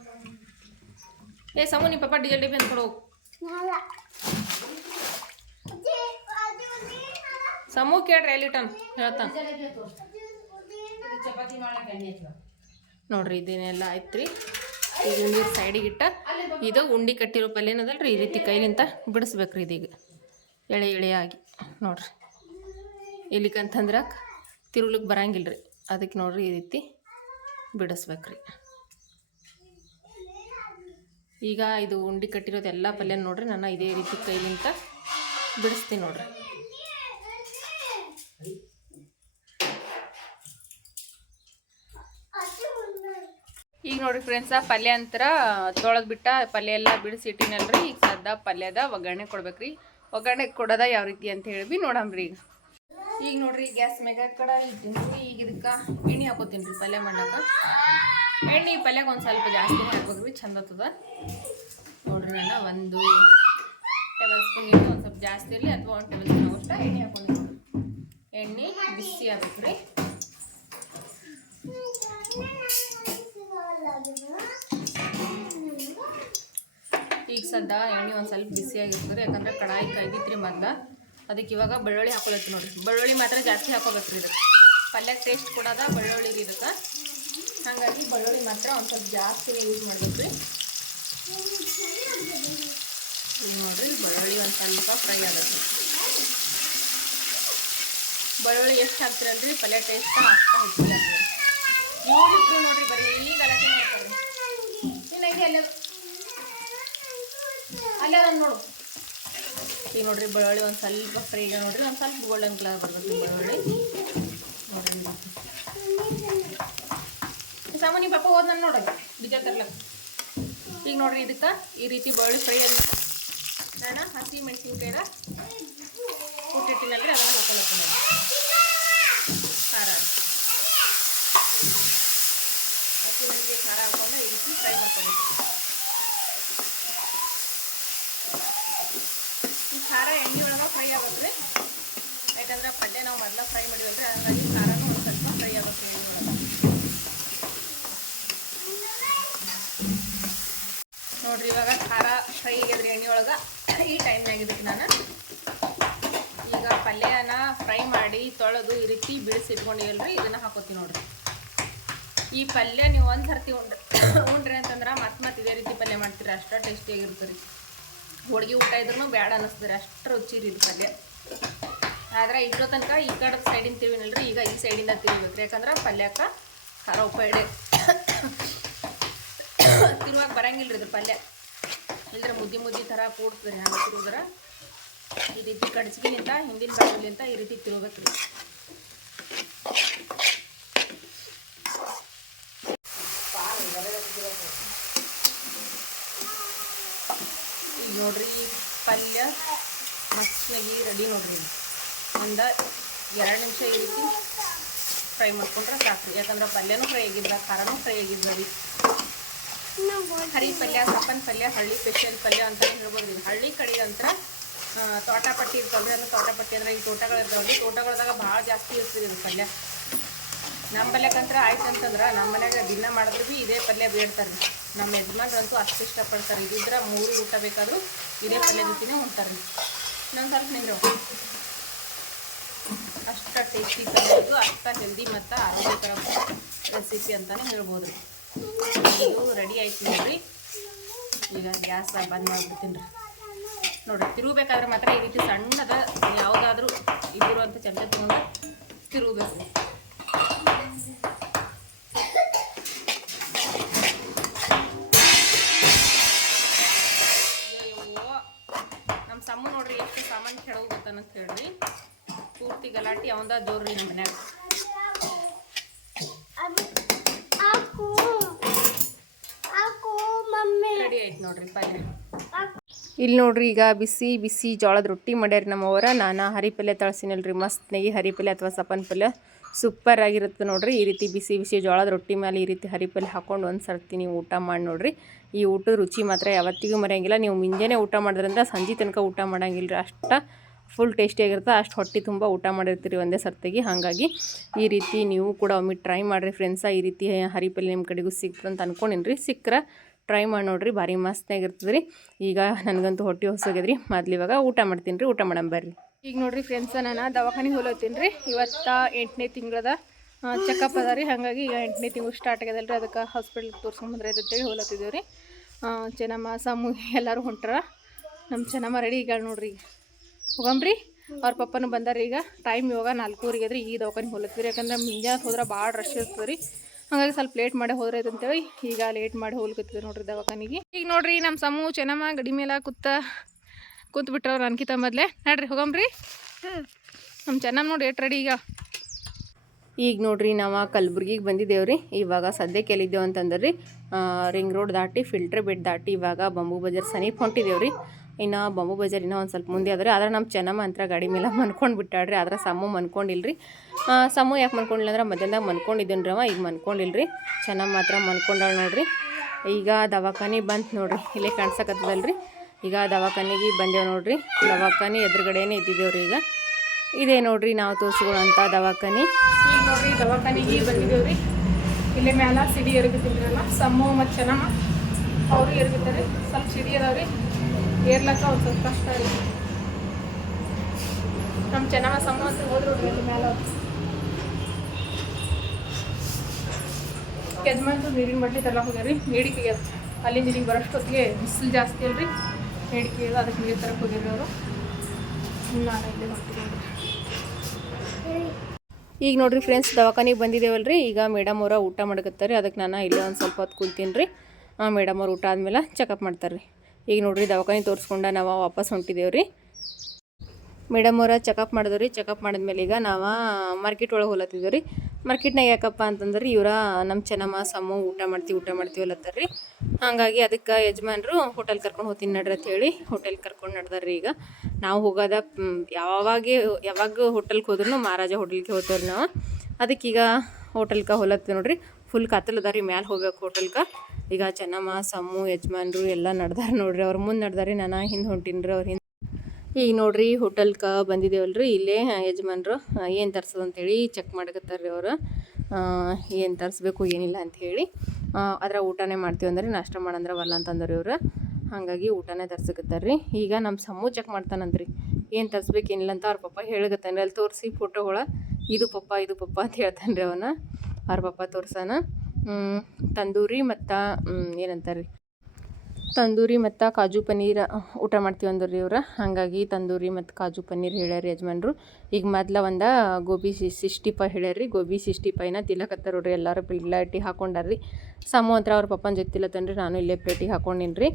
ಏ ಸಮು ನಿಮ್ಮ ಪಾಪ ಡಿಜಲ್ ಡಿಬಿ ಅಂತ ಕೊಡು. ಸಮು ಕೇಳ್ರಿ ಎಲ್ಲಿಟನ್ ಹೇಳ್ತಾನ ನೋಡ್ರಿ. ಇದನ್ನೆಲ್ಲ ಆಯ್ತ್ರಿ. ಈಗ ನೀರು ಸೈಡಿಗೆ ಇಟ್ಟ ಇದು ಉಂಡಿ ಕಟ್ಟಿರೋ ಪಲ್ಯ ಏನದಲ್ರಿ, ಈ ರೀತಿ ಕೈಲಿಂದ ಬಿಡಿಸ್ಬೇಕ್ರಿ. ಇದೀಗ ಎಳೆ ಎಳೆಯಾಗಿ ನೋಡ್ರಿ. ಇಲ್ಲಿಕಂತಂದ್ರೆ ತಿರುಗ್ಲಿಕ್ಕೆ ಬರಂಗಿಲ್ಲ ರೀ, ಅದಕ್ಕೆ ನೋಡ್ರಿ ಈ ರೀತಿ ಬಿಡಿಸ್ಬೇಕ್ರಿ. ಈಗ ಇದು ಉಂಡಿ ಕಟ್ಟಿರೋದು ಎಲ್ಲ ಪಲ್ಯ ನೋಡ್ರಿ ನಾನು ಇದೇ ರೀತಿ ಕೈಲಿಂದ ಬಿಡಿಸ್ತೀನಿ ನೋಡ್ರಿ. ಈಗ ನೋಡ್ರಿ ಫ್ರೆಂಡ್ಸ, ಪಲ್ಯ ಅಂತರ ತೊಳೆದು ಬಿಟ್ಟ ಪಲ್ಯ ಎಲ್ಲ ಬಿಡಿಸಿಟ್ಟಿನಲ್ರಿ. ಈಗ ಸದ್ದ ಪಲ್ಯದ ಒಗ್ಗರಣೆ ಕೊಡ್ಬೇಕ್ರಿ. ಒಗ್ಗರಣೆ ಕೊಡೋದ ಯಾವ ರೀತಿ ಅಂತ ಹೇಳಿ ನೋಡಮ್ರಿ. ಈಗ ನೋಡ್ರಿ ಗ್ಯಾಸ್ ಮ್ಯಾಗ ಕಡ ಇಟ್ಟಿನಿ. ಈಗ ಇದಕ್ಕೆ ಎಣ್ಣೆ ಹಾಕೋತೀನಿ ರೀ ಪಲ್ಯ ಮಾಡಕ್ಕೆ. ಎಣ್ಣೆ ಪಲ್ಯಕ್ಕೆ ಒಂದು ಸ್ವಲ್ಪ ಜಾಸ್ತಿನೇ ಹಾಕ್ಬೇಕ್ರಿ, ಚಂದ ಆಗ್ತದ ನೋಡ್ರಿ. ನಾನು 1 ಟೇಬಲ್ ಸ್ಪೂನ್ ಇಟ್ಟು ಒಂದು ಸ್ವಲ್ಪ ಜಾಸ್ತಿ ಇರಲಿ ಅಥವಾ 1 ಟೇಬಲ್ ಸ್ಪೂನ್ ಆಗೋಷ್ಟ ಎಣ್ಣೆ ಹಾಕೊಂಡಿದ್ದೀನಿ. ಎಣ್ಣೆ ಬಿಸಿ ಆಗ್ಬೇಕ್ರಿ. ಈಗ ಸದ್ದ ಎಣ್ಣೆ ಒಂದು ಸ್ವಲ್ಪ ಬಿಸಿಯಾಗಿರ್ತದೆ, ಯಾಕಂದ್ರೆ ಕಡಾಯಿ ಕಾಯ್ದಿತ್ರಿ ಮೊದ್ಲು. ಅದಕ್ಕೆ ಇವಾಗ ಬೆಳ್ಳುಳ್ಳಿ ಹಾಕೋಬೇಕು ನೋಡ್ರಿ. ಬೆಳ್ಳುಳ್ಳಿ ಮಾತ್ರ ಜಾಸ್ತಿ ಹಾಕೋಬೇಕ್ರಿ. ಇದಕ್ಕೆ ಪಲ್ಯ ಟೇಸ್ಟ್ ಕೊಡೋದ ಬೆಳ್ಳುಳ್ಳಿ ರೀ ಇದಕ್ಕೆ. ಹಾಗಾಗಿ ಬೆಳ್ಳುಳ್ಳಿ ಮಾತ್ರ ಒಂದು ಸ್ವಲ್ಪ ಜಾಸ್ತಿನೇ ಯೂಸ್ ಮಾಡ್ಬೇಕ್ರಿ. ಈಗ ನೋಡ್ರಿ ಬೆಳ್ಳುಳ್ಳಿ ಒಂದು ಸ್ವಲ್ಪ ಫ್ರೈ ಆಗುತ್ತೆ. ಬೆಳ್ಳುಳ್ಳಿ ಎಷ್ಟು ಹಾಕ್ತಿರಲ್ರಿ ಪಲ್ಯ ಟೇಸ್ಟ್ ಅಷ್ಟು ಹೆಚ್ಚಿಗೆ ಆಗ್ತದೆ. ಇವ್ರಿಬ್ರು ನೋಡ್ರಿ ಬರೀ ಗಲಾಟೆ ಮಾಡ್ತಾರೆ. ನೀನು ಅಲ್ಲೇ ನಾನು ನೋಡು. ಈಗ ನೋಡ್ರಿ ಬೆಳ್ಳುಳ್ಳಿ ಒಂದು ಸ್ವಲ್ಪ ಫ್ರೈ ಈಗ ನೋಡ್ರಿ ಒಂದು ಸ್ವಲ್ಪ ಗೋಲ್ಡನ್ ಕಲರ್ ಬರ್ಬೇಕು ಬೆಳ್ಳುಳ್ಳಿ ನೋಡ್ರಿ. ಸಾಮಾನ್ಯ ಪಾಪ ಹೋದ್ ನಾನು ನೋಡ್ರಿ ಬೀಜ ತರ್ಲಕ್ಕ. ಈಗ ನೋಡ್ರಿ ಇದಕ್ಕೆ ಈ ರೀತಿ ಬಳ್ಳಿ ಫ್ರೈ ಅನ್ನ ನಾನು ಹಸಿ ಮೆಣಸಿನ್ಕಾಯಿನ ಕೂಟಿಟ್ಟಿನಲ್ರಿ ಅದನ್ನು ಹಾಕೊಳ್ಳೋದು ಖಾರ ಹಸಿ ಮೆಣಸಿಗೆ ಖಾರ ಹಾಕೊಂಡು ಈ ರೀತಿ ಫ್ರೈ ಮಾಡ್ಕೊಬೇಕು. ಈ ಖಾರ ಎಣ್ಣೆ ಒಳಗೆ ಫ್ರೈ ಆಗುತ್ತೆ ಯಾಕಂದ್ರೆ ಪಲ್ಯ ನಾವು ಮೊದಲ ಫ್ರೈ ಮಾಡಿವಲ್ರಿ ಹಾಗಾಗಿ ಖಾರನೂ ಒಂದು ಸ್ವಲ್ಪ ಫ್ರೈ ಆಗುತ್ತೆ ಎಣ್ಣೆ ಒಳಗೆ. ನೋಡ್ರಿ ಇವಾಗ ಖಾರ ಫ್ರೈ ಆಗಿದ್ರಿ ಎಣ್ಣೆ ಒಳಗೆ. ಈ ಟೈಮ್ನಾಗಿದ್ದಕ್ಕೆ ನಾನು ಈಗ ಪಲ್ಯನ ಫ್ರೈ ಮಾಡಿ ತೊಳೆದು ಈ ರೀತಿ ಬಿಡಿಸಿ ಇಟ್ಕೊಂಡಿವಲ್ರಿ ಇದನ್ನು ಹಾಕೋತೀವಿ ನೋಡ್ರಿ. ಈ ಪಲ್ಯ ನೀವು ಒಂದು ಸರ್ತಿ ಉಂಡ್ರಿ ಅಂತಂದ್ರೆ ಮತ್ತೆ ಇದೇ ರೀತಿ ಪಲ್ಯ ಮಾಡ್ತೀರಿ, ಅಷ್ಟು ಟೇಸ್ಟಿಯಾಗಿರ್ತೀರಿ. ಹೋಳಿಗೆ ಊಟ ಇದ್ರೂ ಬೇಡ ಅನ್ನಿಸ್ತೀರಿ, ಅಷ್ಟು ರುಚಿ ರೀ ಪಲ್ಯ. ಆದರೆ ಇದ್ರ ತನಕ ಈ ಕಡೆ ಸೈಡಿಂದ ತಿರುವಿನಲ್ರಿ, ಈಗ ಈ ಸೈಡಿಂದ ತಿರುಗಬೇಕ್ರಿ. ಯಾಕಂದ್ರೆ ಪಲ್ಯಕ್ಕೆ ಖಾರ ಉಪ್ಪ ಎಡೆ ತಿರುವಾಗ ಬರಂಗಿಲ್ಲ ರೀ ಇದು ಪಲ್ಯ, ಇಲ್ಲದ್ರೆ ಮುದ್ದಿ ಥರ ಕೂಡ್ತದ್ರಿ. ಹಂಗೆ ತಿರುಗಿದ್ರೆ ಈ ರೀತಿ ಕಡ್ಚಿಗಿನಿಂದ ಹಿಂದಿನ ಬಾಗಿಲಿಂದ ಈ ರೀತಿ ತಿರುಗಬೇಕು ರೀ. ಈಗ ನೋಡ್ರಿ ಪಲ್ಯ ಮಸ್ತಾಗಿ ರೆಡಿ ನೋಡ್ರಿ. ಒಂದು 2 ನಿಮಿಷ ಈ ರೀತಿ ಫ್ರೈ ಮಾಡ್ಕೊಂಡ್ರೆ ಸಾಕು. ಯಾಕಂದ್ರೆ ಪಲ್ಯನೂ ಫ್ರೈ ಆಗಿದ್ದ, ಖಾರನೂ ಫ್ರೈ ಆಗಿದ್ದವಿ. ಹರಿ ಪಲ್ಯ, ಸಪ್ಪನ್ ಪಲ್ಯ, ಹಳ್ಳಿ ಸ್ಪೆಷಲ್ ಪಲ್ಯ ಅಂತಲೇ ಹೇಳ್ಬೋದು ರೀ. ಹಳ್ಳಿ ಕಡೆ ಅಂತ ತೋಟಪಟ್ಟಿ ಇರ್ತಾವ್ರಿ. ಅಂದ್ರೆ ತೋಟಪಟ್ಟಿ ಅಂದ್ರೆ ಈ ತೋಟಗಳಿರ್ತಾವ್ರಿ, ತೋಟಗಳದಾಗ ಭಾಳ ಜಾಸ್ತಿ ಇರ್ತದೆ ಇದು ಪಲ್ಯ. ನಮ್ಮ ಪಲ್ಯಕ್ಕಂದ್ರೆ ಆಯ್ತು ಅಂತಂದ್ರೆ ನಮ್ಮ ಮನ್ಯಾಗ ದಿನ ಮಾಡಿದ್ರು ಭೀ ಇದೇ ಪಲ್ಯ ಬೇಡ್ತಾರೆ ರೀ. ನಮ್ಮ ಯಜಮಾನ್ರಂತೂ ಅಷ್ಟು ಇಷ್ಟಪಡ್ತಾರೆ. ಇದಿದ್ರೆ 3 ಊಟ ಬೇಕಾದರೂ ಇದೇ ಪಲ್ಯ ಜೊತೆನೇ ಉಣ್ತಾರೆ ರೀ. ಇನ್ನೊಂದು ಸ್ವಲ್ಪ ನಿಂದ್ರು ಅಷ್ಟು ಟೇಸ್ಟಿ ಪಲ್ಯ ಇದು, ಅಷ್ಟು ಹೆಲ್ದಿ ಮತ್ತು ಆರೋಗ್ಯಕರ ರೆಸಿಪಿ ಅಂತಲೇ ಹೇಳ್ಬೋದು ರೀ. ಇದು ರೆಡಿ ಆಯ್ತು ನೋಡ್ರಿ. ಈಗ ಗ್ಯಾಸ್ ಬಂದ್ ಮಾಡಿಬಿಡ್ತೀನಿ ರೀ. ನೋಡಿರಿ ತಿರುಗಬೇಕಾದ್ರೆ ಮಾತ್ರ ಈ ರೀತಿ ಸಣ್ಣದ ಯಾವುದಾದ್ರೂ ಇದಿರುವಂಥ ಚಮಚ ತೊಗೊಂಡು ತಿರುಗಬೇಕು. ನಮ್ಮ ಸಮ್ಮ ನೋಡ್ರಿ ಎಷ್ಟು ಸಾಮಾನು ಕೆಡವು ಗೊತ್ತಾನಂತ ಹೇಳ್ರಿ. ಪೂರ್ತಿ ಗಲಾಟಿ ಅವಂದ ಜೋರ್ರಿ ನಮ್ಮ ಮನ್ಯಾಗ. ರೆಡಿ ಆಯ್ತು ನೋಡ್ರಿ ಪಲ್ಯ. ಇಲ್ಲಿ ನೋಡ್ರಿ ಈಗ ಬಿಸಿ ಬಿಸಿ ಜೋಳದ ರೊಟ್ಟಿ ಮಾಡ್ಯಾರ ನಮ್ಮವರ. ನಾನು ಹರಿ ಪಲ್ಯ ತಳ್ಸಿನಲ್ರಿ, ಮಸ್ತ್ನಾಗಿ ಹರಿ ಪಲ್ಯ ಅಥವಾ ಸಪ್ಪನ್ ಪಲ್ಯ ಸೂಪರ್ ಆಗಿರುತ್ತೆ ನೋಡ್ರಿ. ಈ ರೀತಿ ಬಿಸಿ ಬಿಸಿ ಜೋಳದ ರೊಟ್ಟಿ ಮೇಲೆ ಈ ರೀತಿ ಹರಿ ಪಲ್ಯ ಹಾಕೊಂಡು ಒಂದು ಸರ್ತಿ ನೀವು ಊಟ ಮಾಡಿ ನೋಡ್ರಿ. ಈ ಊಟದ ರುಚಿ ಮಾತ್ರ ಯಾವತ್ತಿಗೂ ಮರೆಯಂಗಿಲ್ಲ. ನೀವು ಮುಂಜಾನೆ ಊಟ ಮಾಡಿದ್ರಿಂದ ಸಂಜೆ ತನಕ ಊಟ ಮಾಡೋಂಗಿಲ್ಲ ರೀ, ಅಷ್ಟು ಫುಲ್ ಟೇಸ್ಟಿಯಾಗಿರುತ್ತೆ. ಅಷ್ಟು ಹೊಟ್ಟೆ ತುಂಬ ಊಟ ಮಾಡಿರ್ತೀರಿ ಒಂದೇ ಸರ್ತಿಗೆ. ಹಾಗಾಗಿ ಈ ರೀತಿ ನೀವು ಕೂಡ ಒಮ್ಮೆ ಟ್ರೈ ಮಾಡಿರಿ ಫ್ರೆಂಡ್ಸ. ಈ ರೀತಿ ಹರಿ ಪಲ್ಯ ನಿಮ್ಮ ಕಡೆಗೂ ಸಿಕ್ತಂತ ಅನ್ಕೊಂಡಿನಿ ರೀ. ಸಿಕ್ಕರೆ ಟ್ರೈ ಮಾಡಿ ನೋಡ್ರಿ, ಭಾರಿ ಮಸ್ತಾಗಿರ್ತದೆ ರೀ. ಈಗ ನನಗಂತೂ ಹೊಟ್ಟೆ ಹೊಸೋಗ್ಯದ್ರಿ. ಮೊದ್ಲು ಇವಾಗ ಊಟ ಮಾಡ್ತೀನಿ ರೀ, ಊಟ ಮಾಡಮ್ ಬರ್ರಿ. ಈಗ ನೋಡ್ರಿ ಫ್ರೆಂಡ್ಸ, ನಾನು ದವಾಖಾನೆಗೆ ಹೋಗ್ತೀನಿ ರೀ. ಇವತ್ತು 8ನೇ ತಿಂಗಳದ ಚೆಕಪ್ ಅದ ರೀ. ಹಾಗಾಗಿ ಈಗ 8ನೇ ತಿಂಗಳು ಸ್ಟಾರ್ಟ್ ಆಗ್ಯದಲ್ಲ ರೀ, ಅದಕ್ಕೆ ಹಾಸ್ಪಿಟ್ಲಿಗೆ ತೋರ್ಸ್ಕೊಂಬಂದ್ರೆ ಅಂತೇಳಿ ಹೋಗ್ಲತ್ತಿದ್ದೇವೆ ರೀ. ಚೆನ್ನಮ್ಮ ಸಮೂ ಎಲ್ಲರೂ ಹೊಂಟ್ರ. ನಮ್ಮ ಚೆನ್ನಮ್ಮ ರೆಡಿ ಈಗ ನೋಡ್ರಿ. ಈಗ ಹೋಗಂಬ್ರಿ. ಅವ್ರ ಪಪ್ಪನೂ ಬಂದಾರ. ಈಗ ಟೈಮ್ ಇವಾಗ 4:00 ಆಗ್ಯದ್ರಿ. ಈಗ ದವಾಖಾನೆಗೆ ಹೋಗ್ಲತ್ತೀವಿ ಯಾಕಂದ್ರೆ ಮುಂಜಾನೆ ಹೋದ್ರೆ ಭಾಳ ರಶ್ ಇರ್ತದೆ ರೀ. ಹಾಗಾಗಿ ಸ್ವಲ್ಪ ಲೇಟ್ ಮಾಡಿ ಹೋದ್ರೆ ಅಂತೇಳಿ ಈಗ ಲೇಟ್ ಮಾಡಿ ಹೋಗ್ಲಿಕತ್ತೀವಿ ನೋಡ್ರಿ ದವಾಖಾನಿಗೆ. ಈಗ ನೋಡ್ರಿ ನಮ್ಮ ಸಮೂ ಚೆನ್ನಮ್ಮ ಗಡಿ ಮೇಲೆ ಕೂತ್ ಬಿಟ್ರವ್ರು ಅನ್ಕಿತ ಮೊದಲೇ. ನೋಡ್ರಿ ಹೋಗಂಬ್ರಿ. ನಮ್ಮ ಚೆನ್ನಮ್ಮ ನೋಡಿ ಎಷ್ಟು ರೆಡಿ ಈಗ ನೋಡ್ರಿ ನಾವು ಕಲಬುರ್ಗಿಗೆ ಬಂದಿದ್ದೇವ್ರಿ. ಇವಾಗ ಸದ್ಯಕ್ಕೆ ಎಲ್ಲಿದ್ದೇವೆ ಅಂತಂದ್ರೆ ರೀ, ರಿಂಗ್ ರೋಡ್ ದಾಟಿ ಫಿಲ್ಟರ್ ಬೆಡ್ ದಾಟಿ ಇವಾಗ ಬಂಬು ಬಜಾರ್ ಸಮೀಪ ಹೊಂಟಿದ್ದೇವ್ರಿ. ಇನ್ನು ಬಂಬು ಬಜಾರ್ ಇನ್ನೂ ಒಂದು ಸ್ವಲ್ಪ ಮುಂದೆ ಆದರೆ ನಮ್ಮ ಚೆನ್ನಮ್ಮ ಅಂತ ಗಾಡಿ ಮೇಲೆ ಮನ್ಕೊಂಡು ಬಿಟ್ಟಾಡ್ರಿ. ಆದ್ರೆ ಸಮೂ ಮನ್ಕೊಂಡಿಲ್ರಿ. ಸಮೂ ಯಾಕೆ ಮನ್ಕೊಂಡಿಲ್ಲ ಅಂದ್ರೆ ಮಧ್ಯಾಹ್ನದಾಗ ಮನ್ಕೊಂಡಿದ್ದೀನಿ ರೀ. ಈಗ ಮನ್ಕೊಂಡಿಲ್ರಿ. ಚೆನ್ನಮ್ಮ ಮಾತ್ರ ಮನ್ಕೊಂಡಾಳ ನೋಡ್ರಿ. ಈಗ ದವಾಖಾನೆ ಬಂತು ನೋಡ್ರಿ, ಇಲ್ಲೇ ಕಾಣ್ಸಕತ್ತದಲ್ರಿ. ಈಗ ದವಾಖಾನೆಗೆ ಬಂದೇವು ನೋಡ್ರಿ. ದವಾಖಾನೆ ಎದುರುಗಡೆನೇ ಇದ್ದಿದ್ದೇವ್ರಿ. ಈಗ ಇದೇ ನೋಡ್ರಿ ನಾವು ತೋರಿಸ್ಕೊಳ್ಳೋಂಥ ದವಾಖಾನೆ. ಈಗ ನೋಡ್ರಿ ದವಾಖಾನೆಗೆ ಬಂದಿದ್ದೇವ್ರಿ. ಇಲ್ಲೇ ಮ್ಯಾಲ ಸಿಡಿ ಎರಗುತ್ತಿದ್ರಲ್ಲ ಸಮೂ ಮತ್ತು ಚೆನ್ನಮ್ಮ ಅವರು ಎರಗುತ್ತಾರೆ. ಸ್ವಲ್ಪ ಸಿಡಿ ಅದಾವ್ರಿ, ಏರ್ಲಕ್ಕ ಒಂದು ಸ್ವಲ್ಪ ಕಷ್ಟ ರೀ. ನಮ್ಮ ಚೆನ್ನಮ್ಮ ಸಮ ಅಂತ ಹೋದ್ರು ನೋಡ್ರಿ ಮ್ಯಾಲ. ಯಜಮಾನ್ರು ನೀರಿನ ಬಟ್ಲಿ ತರಲ್ಲ ಹೋಗ್ಯಾರಿ. ನೀಡಿಕೆಗೆ ಅಲ್ಲಿ ನೀರಿಗೆ ಬರೋಷ್ಟೊತ್ತಿಗೆ ಬಿಸಿಲು ಜಾಸ್ತಿ ಅಲ್ರಿ, ನೀಡಿಕೆ ಅದಕ್ಕೆ ನೀರು ತರಕ್ಕೆ ಹೋಗ್ಯಾರಿ ಅವರು. ನಾನು ಇಲ್ಲೇ ಹೊಂಟಿದ್ದೆ ನೋಡ್ರಿ. ಈಗ ನೋಡ್ರಿ ಫ್ರೆಂಡ್ಸ್ ದವಾಖಾನಿಗೆ ಬಂದಿದ್ದೇವಲ್ರಿ. ಈಗ ಮೇಡಮ್ ಅವರ ಊಟ ಮಾಡಕತ್ತಾರೆ. ಅದಕ್ಕೆ ನಾನು ಇಲ್ಲೇ ಒಂದು ಸ್ವಲ್ಪ ಹೊತ್ತು ಕುಂತೀನಿ ರೀ. ಮೇಡಮ್ ಅವ್ರು ಊಟ ಆದಮೇಲೆ ಚೆಕಪ್ ಮಾಡ್ತಾರೆ ರೀ. ಈಗ ನೋಡ್ರಿ ದವಾಖಾನೆ ತೋರಿಸ್ಕೊಂಡು ನಾವು ವಾಪಸ್ ಹೊಂಟಿದ್ದೇವೆ ರೀ. ಮೇಡಮ್ ಅವರ ಚೆಕಪ್ ಮಾಡಿದ್ರಿ. ಚೆಕಪ್ ಮಾಡಿದ್ಮೇಲೆ ಈಗ ನಾವು ಮಾರ್ಕೆಟ್ ಒಳಗೆ ಹೋಲತ್ತಿದ್ದೀವಿ ರೀ. ಮಾರ್ಕೆಟ್ನಾಗ ಯಾಕಪ್ಪ ಅಂತಂದ್ರೆ ಇವರ ನಮ್ಮ ಚೆನ್ನಮ್ಮ ಸಮ್ಮು ಊಟ ಮಾಡ್ತೀವಿ ಅಲ್ಲತ್ತಾರ ರೀ. ಹಾಗಾಗಿ ಅದಕ್ಕೆ ಯಜಮಾನ್ರು ಹೋಟೆಲ್ ಕರ್ಕೊಂಡು ಹೋಗ್ತೀನಿ ನಡ್ರಿ ಅಂತ ಹೇಳಿ ಹೋಟೆಲ್ ಕರ್ಕೊಂಡು ನಡ್ದಾರ್ರಿ. ಈಗ ನಾವು ಹೋಗೋದ ಯಾವಾಗ ಹೋಟೆಲ್ಗೆ ಹೋದ್ರೂ ಮಹಾರಾಜ ಹೋಟೆಲ್ಗೆ ಹೋಗ್ತೇವ್ರಿ ನಾವು. ಅದಕ್ಕೀಗ ಹೋಟೆಲ್ಗೆ ಹೋಲತ್ತೀವಿ ನೋಡ್ರಿ. ಫುಲ್ ಕತ್ತಲದ ರೀ, ಮ್ಯಾಲೆ ಹೋಗ್ಬೇಕು ಹೋಟೆಲ್ಗೆ. ಈಗ ಚೆನ್ನಮ್ಮ ಸಮ್ಮು ಯಜಮಾನ್ರು ಎಲ್ಲ ನಡ್ದಾರ ನೋಡ್ರಿ. ಅವ್ರು ಮುಂದೆ ನಡ್ದಾರಿ, ನಾನು ಹಿಂದೆ ಹೊಂಟೀನಿ ರೀ. ಅವ್ರು ಹಿಂದೆ ಈಗ ನೋಡ್ರಿ ಹೋಟೆಲ್ಗೆ ಬಂದಿದ್ದೇವಲ್ರಿ. ಇಲ್ಲೇ ಯಜಮಾನ್ರು ಏನು ತರ್ಸೋದಂತೇಳಿ ಚೆಕ್ ಮಾಡಕತ್ತಾರ ರೀ. ಅವರು ಏನು ತರಿಸ್ಬೇಕು ಏನಿಲ್ಲ ಅಂಥೇಳಿ. ಅದರ ಊಟನೇ ಮಾಡ್ತೀವಿ ಅಂದ್ರೆ ನಾಷ್ಟ ಮಾಡಂದ್ರೆ ವಲ್ಲ ಅಂತಂದ್ರೆ ಇವ್ರು. ಹಾಗಾಗಿ ಊಟನೇ ತರ್ಸಕತ್ತಾರ ರೀ. ಈಗ ನಮ್ಮ ಸಮ್ಮು ಚೆಕ್ ಮಾಡ್ತಾನಂದ್ರಿ ಏನು ತರಿಸ್ಬೇಕು ಏನಿಲ್ಲ ಅಂತ. ಅವ್ರ ಪಪ್ಪ ಹೇಳಕತ್ತಾನೆ ಅಲ್ಲಿ ತೋರಿಸಿ ಫೋಟೋಗಳ, ಇದು ಪಪ್ಪ ಅಂತ ಹೇಳ್ತಾನೆ ರೀ ಅವನ. ಅವ್ರ ಪಪ್ಪ ತೋರ್ಸಾನ. ತಂದೂರಿ ಮತ್ತು ಏನಂತಾರೆ ರೀ, ತಂದೂರಿ ಮತ್ತು ಕಾಜು ಪನ್ನೀರ್ ಊಟ ಮಾಡ್ತೀವಿ ಅಂದ್ರಿ ರೀ ಇವ್ರು. ಹಾಗಾಗಿ ತಂದೂರಿ ಮತ್ತು ಕಾಜು ಪನ್ನೀರ್ ಹೇಳ್ಯಾರಿ ಯಜಮಾನ್ರು. ಈಗ ಮೊದ್ಲು ಒಂದು ಗೋಬಿ 65 ಹೇಳ್ಯಾರಿ. ಗೋಬಿ 65ನ ತಿಲ್ಲಕತ್ತಾರ ನೋಡ್ರಿ. ಎಲ್ಲರೂ ಪ್ಲೇಟಿಗೆ ಹಾಕೊಂಡಾರ್ರಿ. ಸಮ ಅಂತ ಅವ್ರ ಪಪ್ಪನ ಜೊತೆ ತಿಲ್ಲತ್ತನ್ರಿ. ನಾನು ಇಲ್ಲೇ ಪ್ಲೇಟಿಗೆ ಹಾಕೊಂಡಿನಿ ರೀ.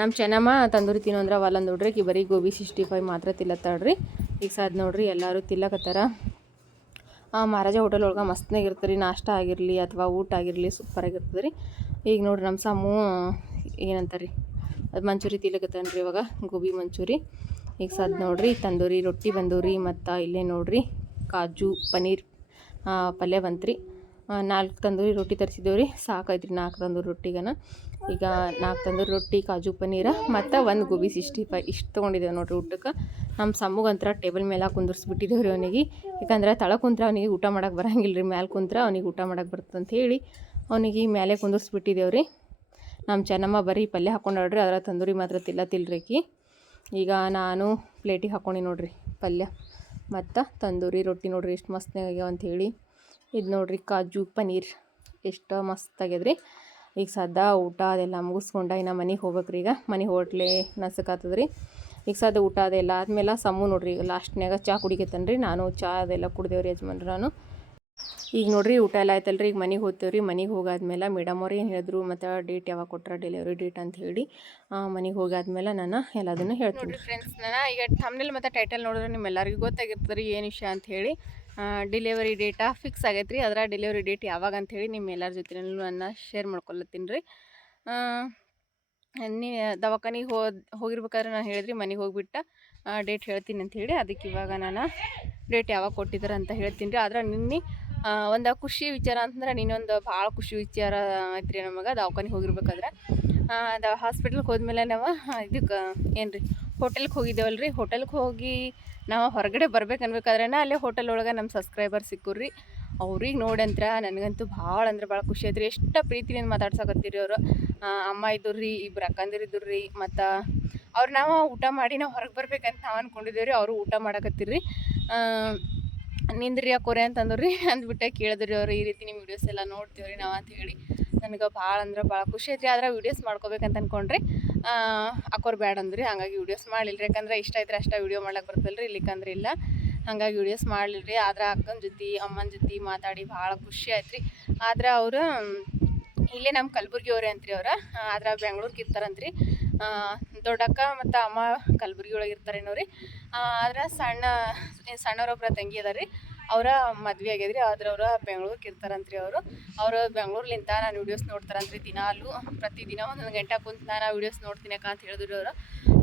ನಮ್ಮ ಚೆನ್ನಮ್ಮ ತಂದೂರಿ ತಿನ್ನೋ ಅಂದ್ರೆ ಅವಲ್ಲ ನೋಡ್ರಿ. ಈಗ ಬರೀ ಗೋಬಿ 65 ಮಾತ್ರ ತಿಲ್ಲತ್ತಾಳ್ರಿ. ಈಗ ಸಾದ್ ನೋಡ್ರಿ ಎಲ್ಲರೂ ತಿಲ್ಲಕತ್ತಾರ. ಮಹಾರಾಜ ಹೋಟೆಲ್ ಒಳಗೆ ಮಸ್ತ್ನಾಗಿರ್ತದೆ ರೀ. ನಾಷ್ಟ ಆಗಿರಲಿ ಅಥವಾ ಊಟ ಆಗಿರಲಿ ಸೂಪರಾಗಿರ್ತದೆ ರೀ. ಈಗ ನೋಡ್ರಿ ನಮ್ಮ ಸಮ್ಮು ಏನಂತಾರೆ ರೀ, ಅದು ಮಂಚೂರಿ ತಿಲ್ಲಕತ್ತಾನ ರೀ ಇವಾಗ, ಗೋಬಿ ಮಂಚೂರಿ. ಈಗ ಸದ್ ನೋಡ್ರಿ ತಂದೂರಿ ರೊಟ್ಟಿ ಬಂದೂರಿ ಮತ್ತು ಇಲ್ಲೇ ನೋಡ್ರಿ ಕಾಜು ಪನ್ನೀರ್ ಪಲ್ಯ ಬಂತ್ರಿ. 4 ತಂದೂರಿ ರೊಟ್ಟಿ ತರಿಸಿದ್ದೇವೆ ರೀ. ಸಾಕಾಯ್ತು ರೀ 4 ತಂದೂರಿ ರೊಟ್ಟಿಗನ. ಈಗ 4 ತಂದೂರಿ ರೊಟ್ಟಿ, ಕಾಜು ಪನ್ನೀರ ಮತ್ತು 1 ಗೋಬಿ 65 ಇಷ್ಟು ತೊಗೊಂಡಿದ್ದೇವೆ ನೋಡ್ರಿ ಊಟಕ್ಕೆ. ನಮ್ಮ ಸಮ್ಮಗಂತ್ರ ಟೇಬಲ್ ಮೇಲೆ ಕುಂದಿರ್ಸ್ಬಿಟ್ಟಿದ್ದೇವೆ ರೀ ಅವನಿಗೆ. ಯಾಕಂದ್ರೆ ತಳ ಕುಂತ್ರೆ ಅವನಿಗೆ ಊಟ ಮಾಡೋಕೆ ಬರೋಂಗಿಲ್ಲ ರೀ. ಮ್ಯಾಲೆ ಕುಂತ್ರೆ ಅವನಿಗೆ ಊಟ ಮಾಡೋಕೆ ಬರ್ತದೆ ಅಂತ ಹೇಳಿ ಅವನಿಗೆ ಮೇಲೆ ಕುಂದಿರ್ಸ್ಬಿಟ್ಟಿದ್ದೇವೆ ರೀ. ನಮ್ಮ ಚೆನ್ನಮ್ಮ ಬರೀ ಪಲ್ಯ ಹಾಕೊಂಡಾಡ್ರಿ. ಅದರ ತಂದೂರಿ ಮಾತ್ರ ತಿಲ್ಲಕಿ. ಈಗ ನಾನು ಪ್ಲೇಟಿಗೆ ಹಾಕ್ಕೊಂಡು ನೋಡ್ರಿ ಪಲ್ಯ ಮತ್ತು ತಂದೂರಿ ರೊಟ್ಟಿ ನೋಡ್ರಿ ಎಷ್ಟು ಮಸ್ತಾಗ್ಯಾವ ಅಂಥೇಳಿ. ಇದು ನೋಡ್ರಿ ಕಾಜು ಪನ್ನೀರ್ ಎಷ್ಟು ಮಸ್ತಾಗ್ಯದ್ರಿ. ಈಗ ಸದ್ದ ಊಟ ಅದೆಲ್ಲ ಮುಗಿಸ್ಕೊಂಡ ಇನ್ನು ಮನೆಗೆ ಹೋಗ್ಬೇಕ್ರಿ. ಈಗ ಮನೆಗೆ ಹೋಟ್ಲೆ ನಸಕಾತದ್ರಿ. ಈಗ ಸದ್ದ ಊಟ ಅದೆಲ್ಲ ಆದಮೇಲೆ ಸಮ್ಮು ನೋಡ್ರಿ ಲಾಸ್ಟ್ನಾಗ ಚಹಾ ಕುಡಿಕತ್ತನ್ರಿ. ನಾನು ಚಹಾ ಅದೆಲ್ಲ ಕುಡ್ದೇವ್ರಿ ಯಜಮಾನ್ರು ನಾನು. ಈಗ ನೋಡ್ರಿ ಊಟ ಎಲ್ಲ ಆಯ್ತಲ್ರಿ. ಈಗ ಮನೆಗೆ ಹೋಗ್ತೇವ್ರಿ. ಮನೆಗೆ ಹೋಗಾದ್ಮೇಲೆ ಮೇಡಮ್ ಅವ್ರು ಏನು ಹೇಳಿದ್ರು ಮತ್ತು ಡೇಟ್ ಯಾವಾಗ ಕೊಟ್ರ ಡೆಲಿವರಿ ಡೇಟ್ ಅಂತ ಹೇಳಿ ಮನೆಗೆ ಹೋಗಾದ್ಮೇಲೆ ನಾನು ಎಲ್ಲದನ್ನು ಹೇಳ್ತೀನಿ ಫ್ರೆಂಡ್ಸ್. ನಾನು ಈಗ ಥಂಬ್ನೇಲ್ ಮತ್ತು ಟೈಟಲ್ ನೋಡಿದ್ರೆ ನಿಮ್ಮೆಲ್ಲರಿಗೂ ಗೊತ್ತಾಗಿರ್ತದೆ ರೀ ಏನು ವಿಷಯ ಅಂತ ಹೇಳಿ. ಡೆಲಿವರಿ ಡೇಟಾ ಫಿಕ್ಸ್ ಆಗೈತೆ ರೀ. ಅದರ ಡೆಲಿವರಿ ಡೇಟ್ ಯಾವಾಗ ಅಂಥೇಳಿ ನಿಮ್ಮೆಲ್ಲರ ಜೊತೆ ನಾನು ಶೇರ್ ಮಾಡ್ಕೊಳತ್ತೀನಿ ರೀ. ದವಾಖಾನಿಗೆ ಹೋಗಿರ್ಬೇಕಾದ್ರೆ ನಾನು ಹೇಳಿದ್ರಿ ಮನೆಗೆ ಹೋಗ್ಬಿಟ್ಟು ಡೇಟ್ ಹೇಳ್ತೀನಿ ಅಂತ ಹೇಳಿ. ಅದಕ್ಕೆ ಇವಾಗ ನಾನು ಡೇಟ್ ಯಾವಾಗ ಕೊಟ್ಟಿದ್ದಾರೆ ಅಂತ ಹೇಳ್ತೀನಿ ರೀ. ಆದ್ರೆ ನಿನ್ನೆ ಒಂದು ಖುಷಿ ವಿಚಾರ ಅಂತಂದ್ರೆ ನೀನೊಂದು ಭಾಳ ಖುಷಿ ವಿಚಾರ ಐತ್ರಿ. ನಮಗೆ ದವಾಖಾನಿಗೆ ಹೋಗಿರ್ಬೇಕಾದ್ರೆ ಹಾಸ್ಪಿಟ್ಲಿಗೆ ಹೋದ್ಮೇಲೆ ನಾವು ಇದಕ್ಕೆ ಏನು ರೀ ಹೋಟೆಲ್ಗೆ ಹೋಗಿದ್ದೇವಲ್ಲ ರೀ. ಹೋಟೆಲ್ಗೆ ಹೋಗಿ ನಾವು ಹೊರಗಡೆ ಬರ್ಬೇಕು ಅನ್ಬೇಕಾದ್ರೆ ಅಲ್ಲೇ ಹೋಟೆಲ್ ಒಳಗೆ ನಮ್ಮ ಸಬ್ಸ್ಕ್ರೈಬರ್ ಸಿಕ್ಕುರ್ರಿ. ಅವ್ರಿಗೆ ನೋಡಿ ಅಂತ್ರ ನನಗಂತೂ ಭಾಳ ಅಂದ್ರೆ ಭಾಳ ಖುಷಿ ಆಯ್ತು ರೀ. ಎಷ್ಟು ಪ್ರೀತಿಯಿಂದ ಮಾತಾಡ್ಸಕತ್ತೀರಿ ಅವರು. ಅಮ್ಮ ಇದ್ರು ರೀ, ಇಬ್ರು ಅಕ್ಕಂದಿರಿದ್ರು ರೀ. ಮತ್ತು ಅವ್ರು ನಾವು ಊಟ ಮಾಡಿ ನಾವು ಹೊರಗೆ ಬರ್ಬೇಕಂತ ನಾವು ಅಂದ್ಕೊಂಡಿದ್ದೇವೆ ರೀ. ಅವರು ಊಟ ಮಾಡಕತ್ತೀರಿ. ನಿಂದ್ರಿ ಯಾಕೋರೆ ಅಂತಂದ್ರಿ ಅಂದ್ಬಿಟ್ಟೆ ಕೇಳಿದ್ರಿ ಅವರು. ಈ ರೀತಿ ನಿಮ್ಮ ವೀಡಿಯೋಸ್ ಎಲ್ಲ ನೋಡ್ತೀವ್ರಿ ನಾವು ಅಂತ ಹೇಳಿ ನನಗೆ ಭಾಳ ಅಂದ್ರೆ ಭಾಳ ಖುಷಿ ಐತ್ರಿ. ಆದ್ರೆ ವೀಡಿಯೋಸ್ ಮಾಡ್ಕೋಬೇಕಂತ ಅಂದ್ಕೊಂಡ್ರಿ ಅಕ್ಕೋರು ಬ್ಯಾಡ ಅಂದ್ರಿ. ಹಾಗಾಗಿ ವೀಡಿಯೋಸ್ ಮಾಡಲಿಲ್ಲ. ಯಾಕಂದ್ರೆ ಇಷ್ಟ ಐತ್ರಿ ಅಷ್ಟೇ ವೀಡಿಯೋ ಮಾಡ್ಲಿಕ್ಕೆ ಬರ್ತಲ್ಲ ರೀ, ಇಲ್ಲಿಕ್ಕಂದ್ರೆ ಇಲ್ಲ. ಹಾಗಾಗಿ ವೀಡಿಯೋಸ್ ಮಾಡಲಿಲ್ಲ ರೀ. ಆದ್ರೆ ಅಕ್ಕನ ಜೊತೆ ಅಮ್ಮನ ಜೊತೆ ಮಾತಾಡಿ ಭಾಳ ಖುಷಿ ಆಯ್ತು ರೀ. ಆದ್ರೆ ಅವರು ಇಲ್ಲೇ ನಮ್ಮ ಕಲಬುರ್ಗಿ ಅವರೇ ಅಂತ್ರಿ. ಅವ್ರು ಆದ್ರೆ ಬೆಂಗ್ಳೂರ್ಗೆ ಇರ್ತಾರಂತ್ರಿ. ದೊಡ್ಡಕ್ಕ ಮತ್ತು ಅಮ್ಮ ಕಲಬುರ್ಗಿ ಒಳಗೆ ಇರ್ತಾರೇನೋ ರೀ. ಆದ್ರೆ ಸಣ್ಣವರೊಬ್ಬರ ತಂಗಿ ಅದ ರೀ. ಅವರ ಮದ್ವೆ ಆಗ್ಯದ್ರಿ. ಆದ್ರೆ ಅವ್ರು ಬೆಂಗ್ಳೂರ್ಗೆ ಇರ್ತಾರಂತ್ರಿ. ಅವರು ಬೆಂಗ್ಳೂರ್ಲಿಂದ ನಾನು ವೀಡಿಯೋಸ್ ನೋಡ್ತಾರಂತ್ರಿ. ದಿನಾಲು ಪ್ರತಿದಿನ ಒಂದೊಂದು ಗಂಟೆ ಕುಂತು ನಾನು ವೀಡಿಯೋಸ್ ನೋಡ್ತೀನಕ್ಕ ಅಂತ ಹೇಳಿದ್ರು ಅವರು.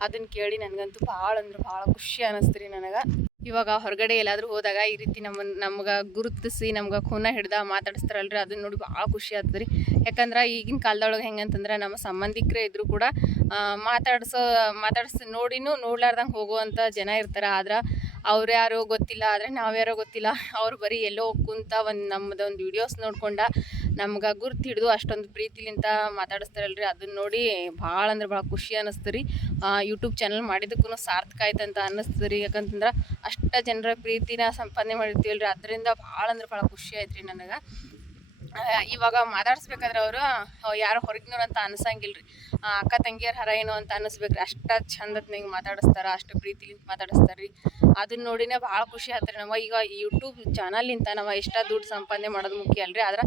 ಅದನ್ನು ಕೇಳಿ ನನಗಂತೂ ಭಾಳ ಅಂದ್ರೆ ಭಾಳ ಖುಷಿ ಅನ್ನಿಸ್ತು ರೀ ನನಗೆ. ಇವಾಗ ಹೊರಗಡೆ ಎಲ್ಲಾದರೂ ಹೋದಾಗ ಈ ರೀತಿ ನಮ್ಗೆ ಗುರುತಿಸಿ ನಮ್ಗೆ ಖೂನ ಹಿಡ್ದು ಮಾತಾಡಿಸ್ತಾರಲ್ರಿ, ಅದನ್ನ ನೋಡಿ ಭಾಳ ಖುಷಿ ಆಗ್ತದೆ ರೀ. ಯಾಕಂದ್ರೆ ಈಗಿನ ಕಾಲದೊಳಗೆ ಹೆಂಗಂತಂದ್ರೆ ನಮ್ಮ ಸಂಬಂಧಿಕರೇ ಇದ್ದರೂ ಕೂಡ ಮಾತಾಡಿಸಿ ನೋಡಿನೂ ನೋಡ್ಲಾರ್ದಂಗೆ ಹೋಗುವಂಥ ಜನ ಇರ್ತಾರೆ. ಆದ್ರೆ ಅವ್ರು ಯಾರೋ ಗೊತ್ತಿಲ್ಲ, ಆದರೆ ನಾವ್ಯಾರೋ ಗೊತ್ತಿಲ್ಲ. ಅವ್ರು ಬರೀ ಎಲ್ಲೋ ಕುಂತ ನಮ್ಮದೊಂದು ವೀಡಿಯೋಸ್ ನೋಡ್ಕೊಂಡು ನಮ್ಗೆ ಗುರ್ತು ಹಿಡಿದು ಅಷ್ಟೊಂದು ಪ್ರೀತಿಲಿಂತ ಮಾತಾಡಿಸ್ತಾರಲ್ರಿ. ಅದನ್ನ ನೋಡಿ ಭಾಳ ಅಂದ್ರೆ ಭಾಳ ಖುಷಿ ಅನ್ನಿಸ್ತು ರೀ. ಯೂಟ್ಯೂಬ್ ಚಾನಲ್ ಮಾಡಿದ್ದಕ್ಕೂ ಸಾರ್ಥಕ ಆಯ್ತು ಅಂತ ಅನ್ನಿಸ್ತದೆ ರೀ. ಯಾಕಂತಂದ್ರೆ ಅಷ್ಟು ಜನರ ಪ್ರೀತಿನ ಸಂಪಾದನೆ ಮಾಡಿರ್ತೀವಲ್ರಿ. ಅದರಿಂದ ಭಾಳ ಅಂದ್ರೆ ಭಾಳ ಖುಷಿ ಆಯ್ತು ರೀ ನನಗೆ. ಇವಾಗ ಮಾತಾಡಿಸ್ಬೇಕಾದ್ರೆ ಅವರು ಯಾರೋ ಹೊರಗಿನವ್ರು ಅಂತ ಅನ್ಸಂಗಿಲ್ಲ ರೀ. ಅಕ್ಕ ತಂಗಿಯರ ಹರ ಏನೋ ಅಂತ ಅನ್ನಿಸ್ಬೇಕ್ರಿ. ಅಷ್ಟು ಚಂದ ನಂಗೆ ಮಾತಾಡಿಸ್ತಾರೆ, ಅಷ್ಟು ಪ್ರೀತಿಲಿಂತ ಮಾತಾಡಿಸ್ತಾರೆ ರೀ. ಅದನ್ನ ನೋಡಿನೇ ಭಾಳ ಖುಷಿ ಆತ್ರಿ ನಾವು. ಈಗ ಯೂಟ್ಯೂಬ್ ಚಾನಲ್ನಿಂದ ನಾವು ಎಷ್ಟೋ ದುಡ್ಡು ಸಂಪಾದನೆ ಮಾಡೋದು ಮುಖ್ಯ ಅಲ್ರಿ, ಆದ್ರೆ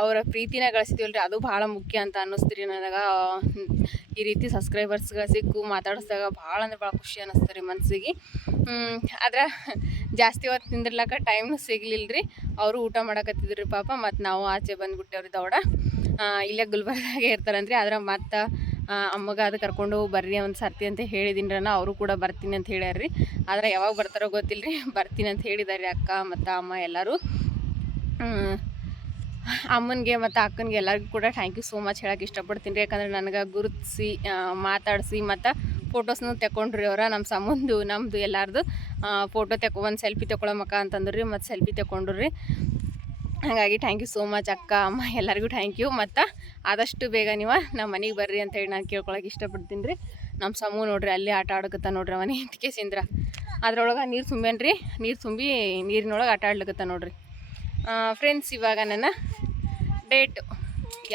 ಅವರ ಪ್ರೀತಿನ ಗಳಿಸ್ತೀವಲ್ರಿ ಅದು ಭಾಳ ಮುಖ್ಯ ಅಂತ ಅನ್ನಿಸ್ತೀರಿ ನನಗೆ. ಈ ರೀತಿ ಸಬ್ಸ್ಕ್ರೈಬರ್ಸ್ಗಳು ಸಿಕ್ಕು ಮಾತಾಡಿಸಿದಾಗ ಭಾಳ ಅಂದ್ರೆ ಭಾಳ ಖುಷಿ ಅನ್ನಿಸ್ತು ರೀ ಮನಸ್ಸಿಗೆ. ಆದ್ರೆ ಜಾಸ್ತಿ ಹೊತ್ತು ನಿಂದಿರ್ಲಕ್ಕ ಟೈಮ್ನು ಸಿಗ್ಲಿಲ್ಲ ರೀ. ಅವರು ಊಟ ಮಾಡಕತ್ತಿದ್ರಿ ಪಾಪ, ಮತ್ತು ನಾವು ಆಚೆ ಬಂದುಬಿಟ್ಟೇವ್ರಿ ದೌಡ. ಇಲ್ಲೇ ಗುಲ್ಬರ್ಗಾಗೆ ಇರ್ತಾರಂದ್ರಿ. ಆದ್ರೆ ಮತ್ತು ಅಮ್ಮಗೆ ಅದು ಕರ್ಕೊಂಡು ಬರ್ರಿ ಒಂದು ಸರ್ತಿ ಅಂತ ಹೇಳಿದ್ದೀನಿ ರೀ. ಅವರು ಕೂಡ ಬರ್ತೀನಿ ಅಂತ ಹೇಳ್ಯಾರ್ರಿ. ಆದರೆ ಯಾವಾಗ ಬರ್ತಾರೋ ಗೊತ್ತಿಲ್ಲ ರೀ. ಬರ್ತೀನಿ ಅಂತ ಹೇಳಿದಾರೆ ಅಕ್ಕ ಮತ್ತು ಅಮ್ಮ ಎಲ್ಲರೂ. ಅಮ್ಮನಿಗೆ ಮತ್ತು ಅಕ್ಕನಿಗೆ ಎಲ್ಲರಿಗೂ ಕೂಡ ಥ್ಯಾಂಕ್ ಯು ಸೋ ಮಚ್ ಹೇಳೋಕೆ ಇಷ್ಟಪಡ್ತೀನಿ ರೀ. ಯಾಕಂದರೆ ನನಗೆ ಗುರುತಿಸಿ ಮಾತಾಡಿಸಿ ಮತ್ತು ಫೋಟೋಸ್ನು ತೆಕ್ಕೊಂಡ್ರಿ ಅವರ. ನಮ್ಮ ಸಂಬಂಧ ನಮ್ಮದು ಎಲ್ಲರದು ಫೋಟೋ ಒಂದು ಸೆಲ್ಫಿ ತೊಗೊಳಮಕ್ಕ ಅಂತಂದ್ರಿ ರೀ. ಮತ್ತು ಸೆಲ್ಫಿ ತೊಗೊಂಡ್ರು ರೀ. ಹಾಗಾಗಿ ಥ್ಯಾಂಕ್ ಯು ಸೋ ಮಚ್ ಅಕ್ಕ ಅಮ್ಮ ಎಲ್ಲರಿಗೂ ಥ್ಯಾಂಕ್ ಯು. ಮತ್ತು ಆದಷ್ಟು ಬೇಗ ನೀವು ನಮ್ಮ ಮನೆಗೆ ಬರ್ರಿ ಅಂತೇಳಿ ನಾನು ಕೇಳ್ಕೊಳಕ್ಕೆ ಇಷ್ಟಪಡ್ತೀನಿ ರೀ. ನಮ್ಮ ಸಮೂ ನೋಡ್ರಿ ಅಲ್ಲಿ ಆಟ ಆಡಕತ್ತ ನೋಡ್ರಿ ಮನೆ ಇಂತಿಕೆ ಸಿಂದ್ರ ಅದ್ರೊಳಗೆ ನೀರು ತುಂಬೇನ್ರಿ. ನೀರು ತುಂಬಿ ನೀರಿನೊಳಗೆ ಆಟ ಆಡ್ಲಿಕತ್ತ ನೋಡ್ರಿ. ಫ್ರೆಂಡ್ಸ್, ಇವಾಗ ನನ್ನ ಡೇಟ್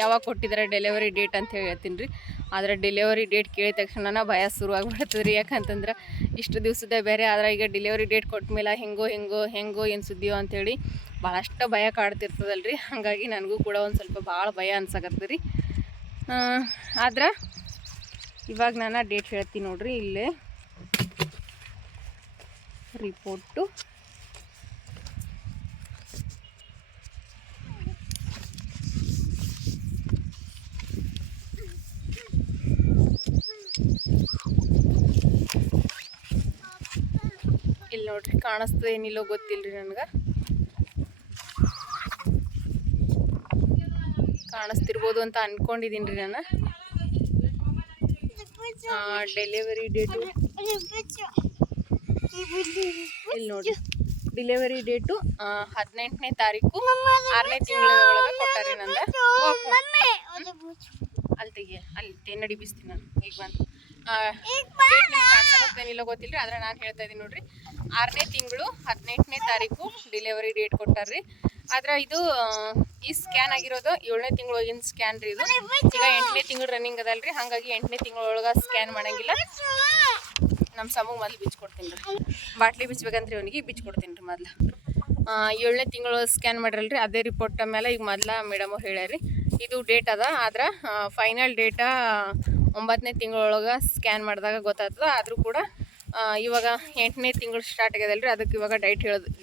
ಯಾವಾಗ ಕೊಟ್ಟಿದ್ದಾರೆ ಡೆಲಿವರಿ ಡೇಟ್ ಅಂತ ಹೇಳ್ತೀನಿ ರೀ. ಆದರೆ ಡೆಲಿವರಿ ಡೇಟ್ ಕೇಳಿದ ತಕ್ಷಣ ಭಯ ಶುರುವಾಗ್ಬಿಡ್ತದೆ ರೀ. ಯಾಕಂತಂದ್ರೆ ಇಷ್ಟು ದಿವಸದ ಬೇರೆ, ಆದರೆ ಈಗ ಡೆಲಿವರಿ ಡೇಟ್ ಕೊಟ್ಟ ಮೇಲೆ ಹೆಂಗೋ ಏನು ಸುದ್ದಿಯೋ ಅಂಥೇಳಿ ಭಾಳಷ್ಟು ಭಯ ಕಾಡ್ತಿರ್ತದಲ್ರಿ. ಹಾಗಾಗಿ ನನಗೂ ಕೂಡ ಒಂದು ಸ್ವಲ್ಪ ಭಾಳ ಭಯ ಅನ್ಸಕತ್ತದ ರೀ. ಆದ್ರೆ ಇವಾಗ ನಾನು ಡೇಟ್ ಹೇಳ್ತೀನಿ ನೋಡ್ರಿ. ಇಲ್ಲೇ ರಿಪೋರ್ಟು ಇಲ್ಲಿ ನೋಡ್ರಿ, ಕಾಣಿಸ್ತದೆ ಏನಿಲ್ಲೋ ಗೊತ್ತಿಲ್ಲ ರೀ ನನಗೆ. ಕಾಣಿಸ್ತಿರ್ಬೋದು ಅಂತ ಅಂದ್ಕೊಂಡಿದ್ದೀನಿ ರೀ ನಾನು. ಡೆಲಿವರಿ ಡೇಟು ಇಲ್ಲಿ ನೋಡಿರಿ, ಡೆಲಿವರಿ ಡೇಟು 18ನೇ ತಾರೀಕು 6ನೇ ತಿಂಗಳ ಒಳಗೆ ಕೊಟ್ಟಾರೆ ನಂದು. ಅಲ್ಲಿ ತೆಗಿಯ, ಅಲ್ಲಿ ನಡಿ ಬಿಸ್ತೀನಿ ನಾನು ಈಗ ಬಂದು. ಏನಿಲ್ಲ ಗೊತ್ತಿಲ್ಲ, ಆದರೆ ನಾನು ಹೇಳ್ತಾ ಇದ್ದೀನಿ ನೋಡ್ರಿ. 6ನೇ ತಿಂಗಳು 18ನೇ ತಾರೀಕು ಡೆಲಿವರಿ ಡೇಟ್ ಕೊಟ್ಟಾರ್ರಿ. ಆದ್ರೆ ಇದು ಈ ಸ್ಕ್ಯಾನ್ ಆಗಿರೋದು 7ನೇ ತಿಂಗಳು ಹೋಗಿನ ಸ್ಕ್ಯಾನ್ ರೀ. ಇದು ಈಗ 8ನೇ ತಿಂಗಳು ರನ್ನಿಂಗ್ ಅದಲ್ರಿ. ಹಾಗಾಗಿ 8ನೇ ತಿಂಗಳೊಳಗೆ ಸ್ಕ್ಯಾನ್ ಮಾಡಂಗಿಲ್ಲ. ನಮ್ಮ ಸಮೂಹ ಮೊದಲು ಬಿಚ್ಕೊಡ್ತೀನಿ ರೀ. ಬಾಟ್ಲಿ ಬಿಚ್ಬೇಕಂತ್ರಿ ಅವನಿಗೆ ಬಿಚ್ಕೊಡ್ತೀನಿ ರೀ ಮೊದಲು. 7ನೇ ತಿಂಗಳು ಸ್ಕ್ಯಾನ್ ಮಾಡಿರಲ್ರಿ, ಅದೇ ರಿಪೋರ್ಟ್ ಮೇಲೆ ಈಗ ಮೊದಲ ಮೇಡಮ್ ಅವ್ರು ಹೇಳ್ಯಾರಿ ಇದು ಡೇಟ್ ಅದ. ಆದ್ರೆ ಫೈನಲ್ ಡೇಟಾ 9ನೇ ತಿಂಗಳೊಳಗೆ ಸ್ಕ್ಯಾನ್ ಮಾಡಿದಾಗ ಗೊತ್ತಾಗ್ತದೆ. ಆದರೂ ಕೂಡ ಇವಾಗ 8ನೇ ತಿಂಗಳು ಸ್ಟಾರ್ಟ್ ಆಗ್ಯದಲ್ರಿ. ಅದಕ್ಕೆ ಇವಾಗ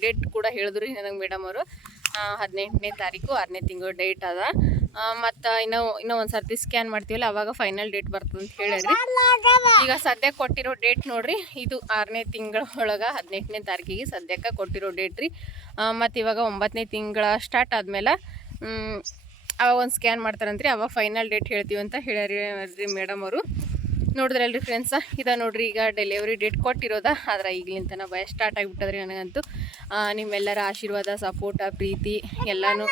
ಡೇಟ್ ಕೂಡ ಹೇಳಿದ್ರು ರೀ ನನಗೆ ಮೇಡಮ್ ಅವರು. 18ನೇ ತಾರೀಕು 6ನೇ ತಿಂಗಳು ಡೇಟ್ ಅದ. ಮತ್ತು ಇನ್ನೂ ಒಂದು ಸರ್ತಿ ಸ್ಕ್ಯಾನ್ ಮಾಡ್ತೀವಲ್ಲ ಅವಾಗ ಫೈನಲ್ ಡೇಟ್ ಬರ್ತದೆ ಅಂತ ಹೇಳ್ಯಾರಿ. ಈಗ ಸದ್ಯಕ್ಕೆ ಕೊಟ್ಟಿರೋ ಡೇಟ್ ನೋಡ್ರಿ, ಇದು 6ನೇ ತಿಂಗಳೊಳಗೆ 18ನೇ ತಾರೀಕಿಗೆ ಸದ್ಯಕ್ಕೆ ಕೊಟ್ಟಿರೋ ಡೇಟ್ ರೀ. ಮತ್ತು ಇವಾಗ 9ನೇ ತಿಂಗಳ ಸ್ಟಾರ್ಟ್ ಆದಮೇಲೆ ಅವಾಗ ಒಂದು ಸ್ಕ್ಯಾನ್ ಮಾಡ್ತಾರಂತ್ರಿ. ಅವಾಗ ಫೈನಲ್ ಡೇಟ್ ಹೇಳ್ತೀವಿ ಅಂತ ಹೇಳ್ಯಾರಿ ಮೇಡಮ್ ಅವರು. ನೋಡಿದ್ರಲ್ರಿ ಫ್ರೆಂಡ್ಸ, ಇದು ನೋಡ್ರಿ ಈಗ ಡೆಲಿವರಿ ಡೇಟ್ ಕೊಟ್ಟಿರೋದ. ಆದ್ರೆ ಈಗಲಿಂತನ ಭಯ ಸ್ಟಾರ್ಟ್ ಆಗಿಬಿಟ್ಟದ್ರಿ ನನಗಂತೂ. ನಿಮ್ಮೆಲ್ಲರ ಆಶೀರ್ವಾದ, ಸಪೋರ್ಟ, ಪ್ರೀತಿ ಎಲ್ಲನೂ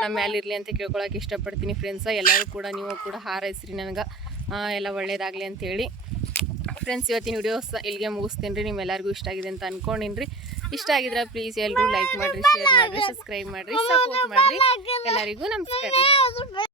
ನಮ್ಮ ಮೇಲಿರಲಿ ಅಂತ ಕೇಳ್ಕೊಳಕ್ಕೆ ಇಷ್ಟಪಡ್ತೀನಿ ಫ್ರೆಂಡ್ಸ. ಎಲ್ಲರೂ ಕೂಡ ನೀವು ಕೂಡ ಹಾರೈಸ್ರಿ ನನಗೆ ಎಲ್ಲ ಒಳ್ಳೇದಾಗಲಿ ಅಂಥೇಳಿ. ಫ್ರೆಂಡ್ಸ್, ಇವತ್ತಿನ ವಿಡಿಯೋಸ್ ಇಲ್ಲಿಗೆ ಮುಗಿಸ್ತೀನಿ ರೀ. ನಿಮ್ಮೆಲ್ಲರಿಗೂ ಇಷ್ಟ ಆಗಿದೆ ಅಂತ ಅಂದ್ಕೊಂಡಿನಿ ರೀ. ಇಷ್ಟ ಆಗಿದ್ರೆ ಪ್ಲೀಸ್ ಎಲ್ಲರೂ ಲೈಕ್ ಮಾಡಿರಿ, ಶೇರ್ ಮಾಡಿರಿ, ಸಬ್ಸ್ಕ್ರೈಬ್ ಮಾಡಿರಿ, ಸಪೋರ್ಟ್ ಮಾಡಿರಿ. ಎಲ್ಲರಿಗೂ ನಮಸ್ಕಾರ.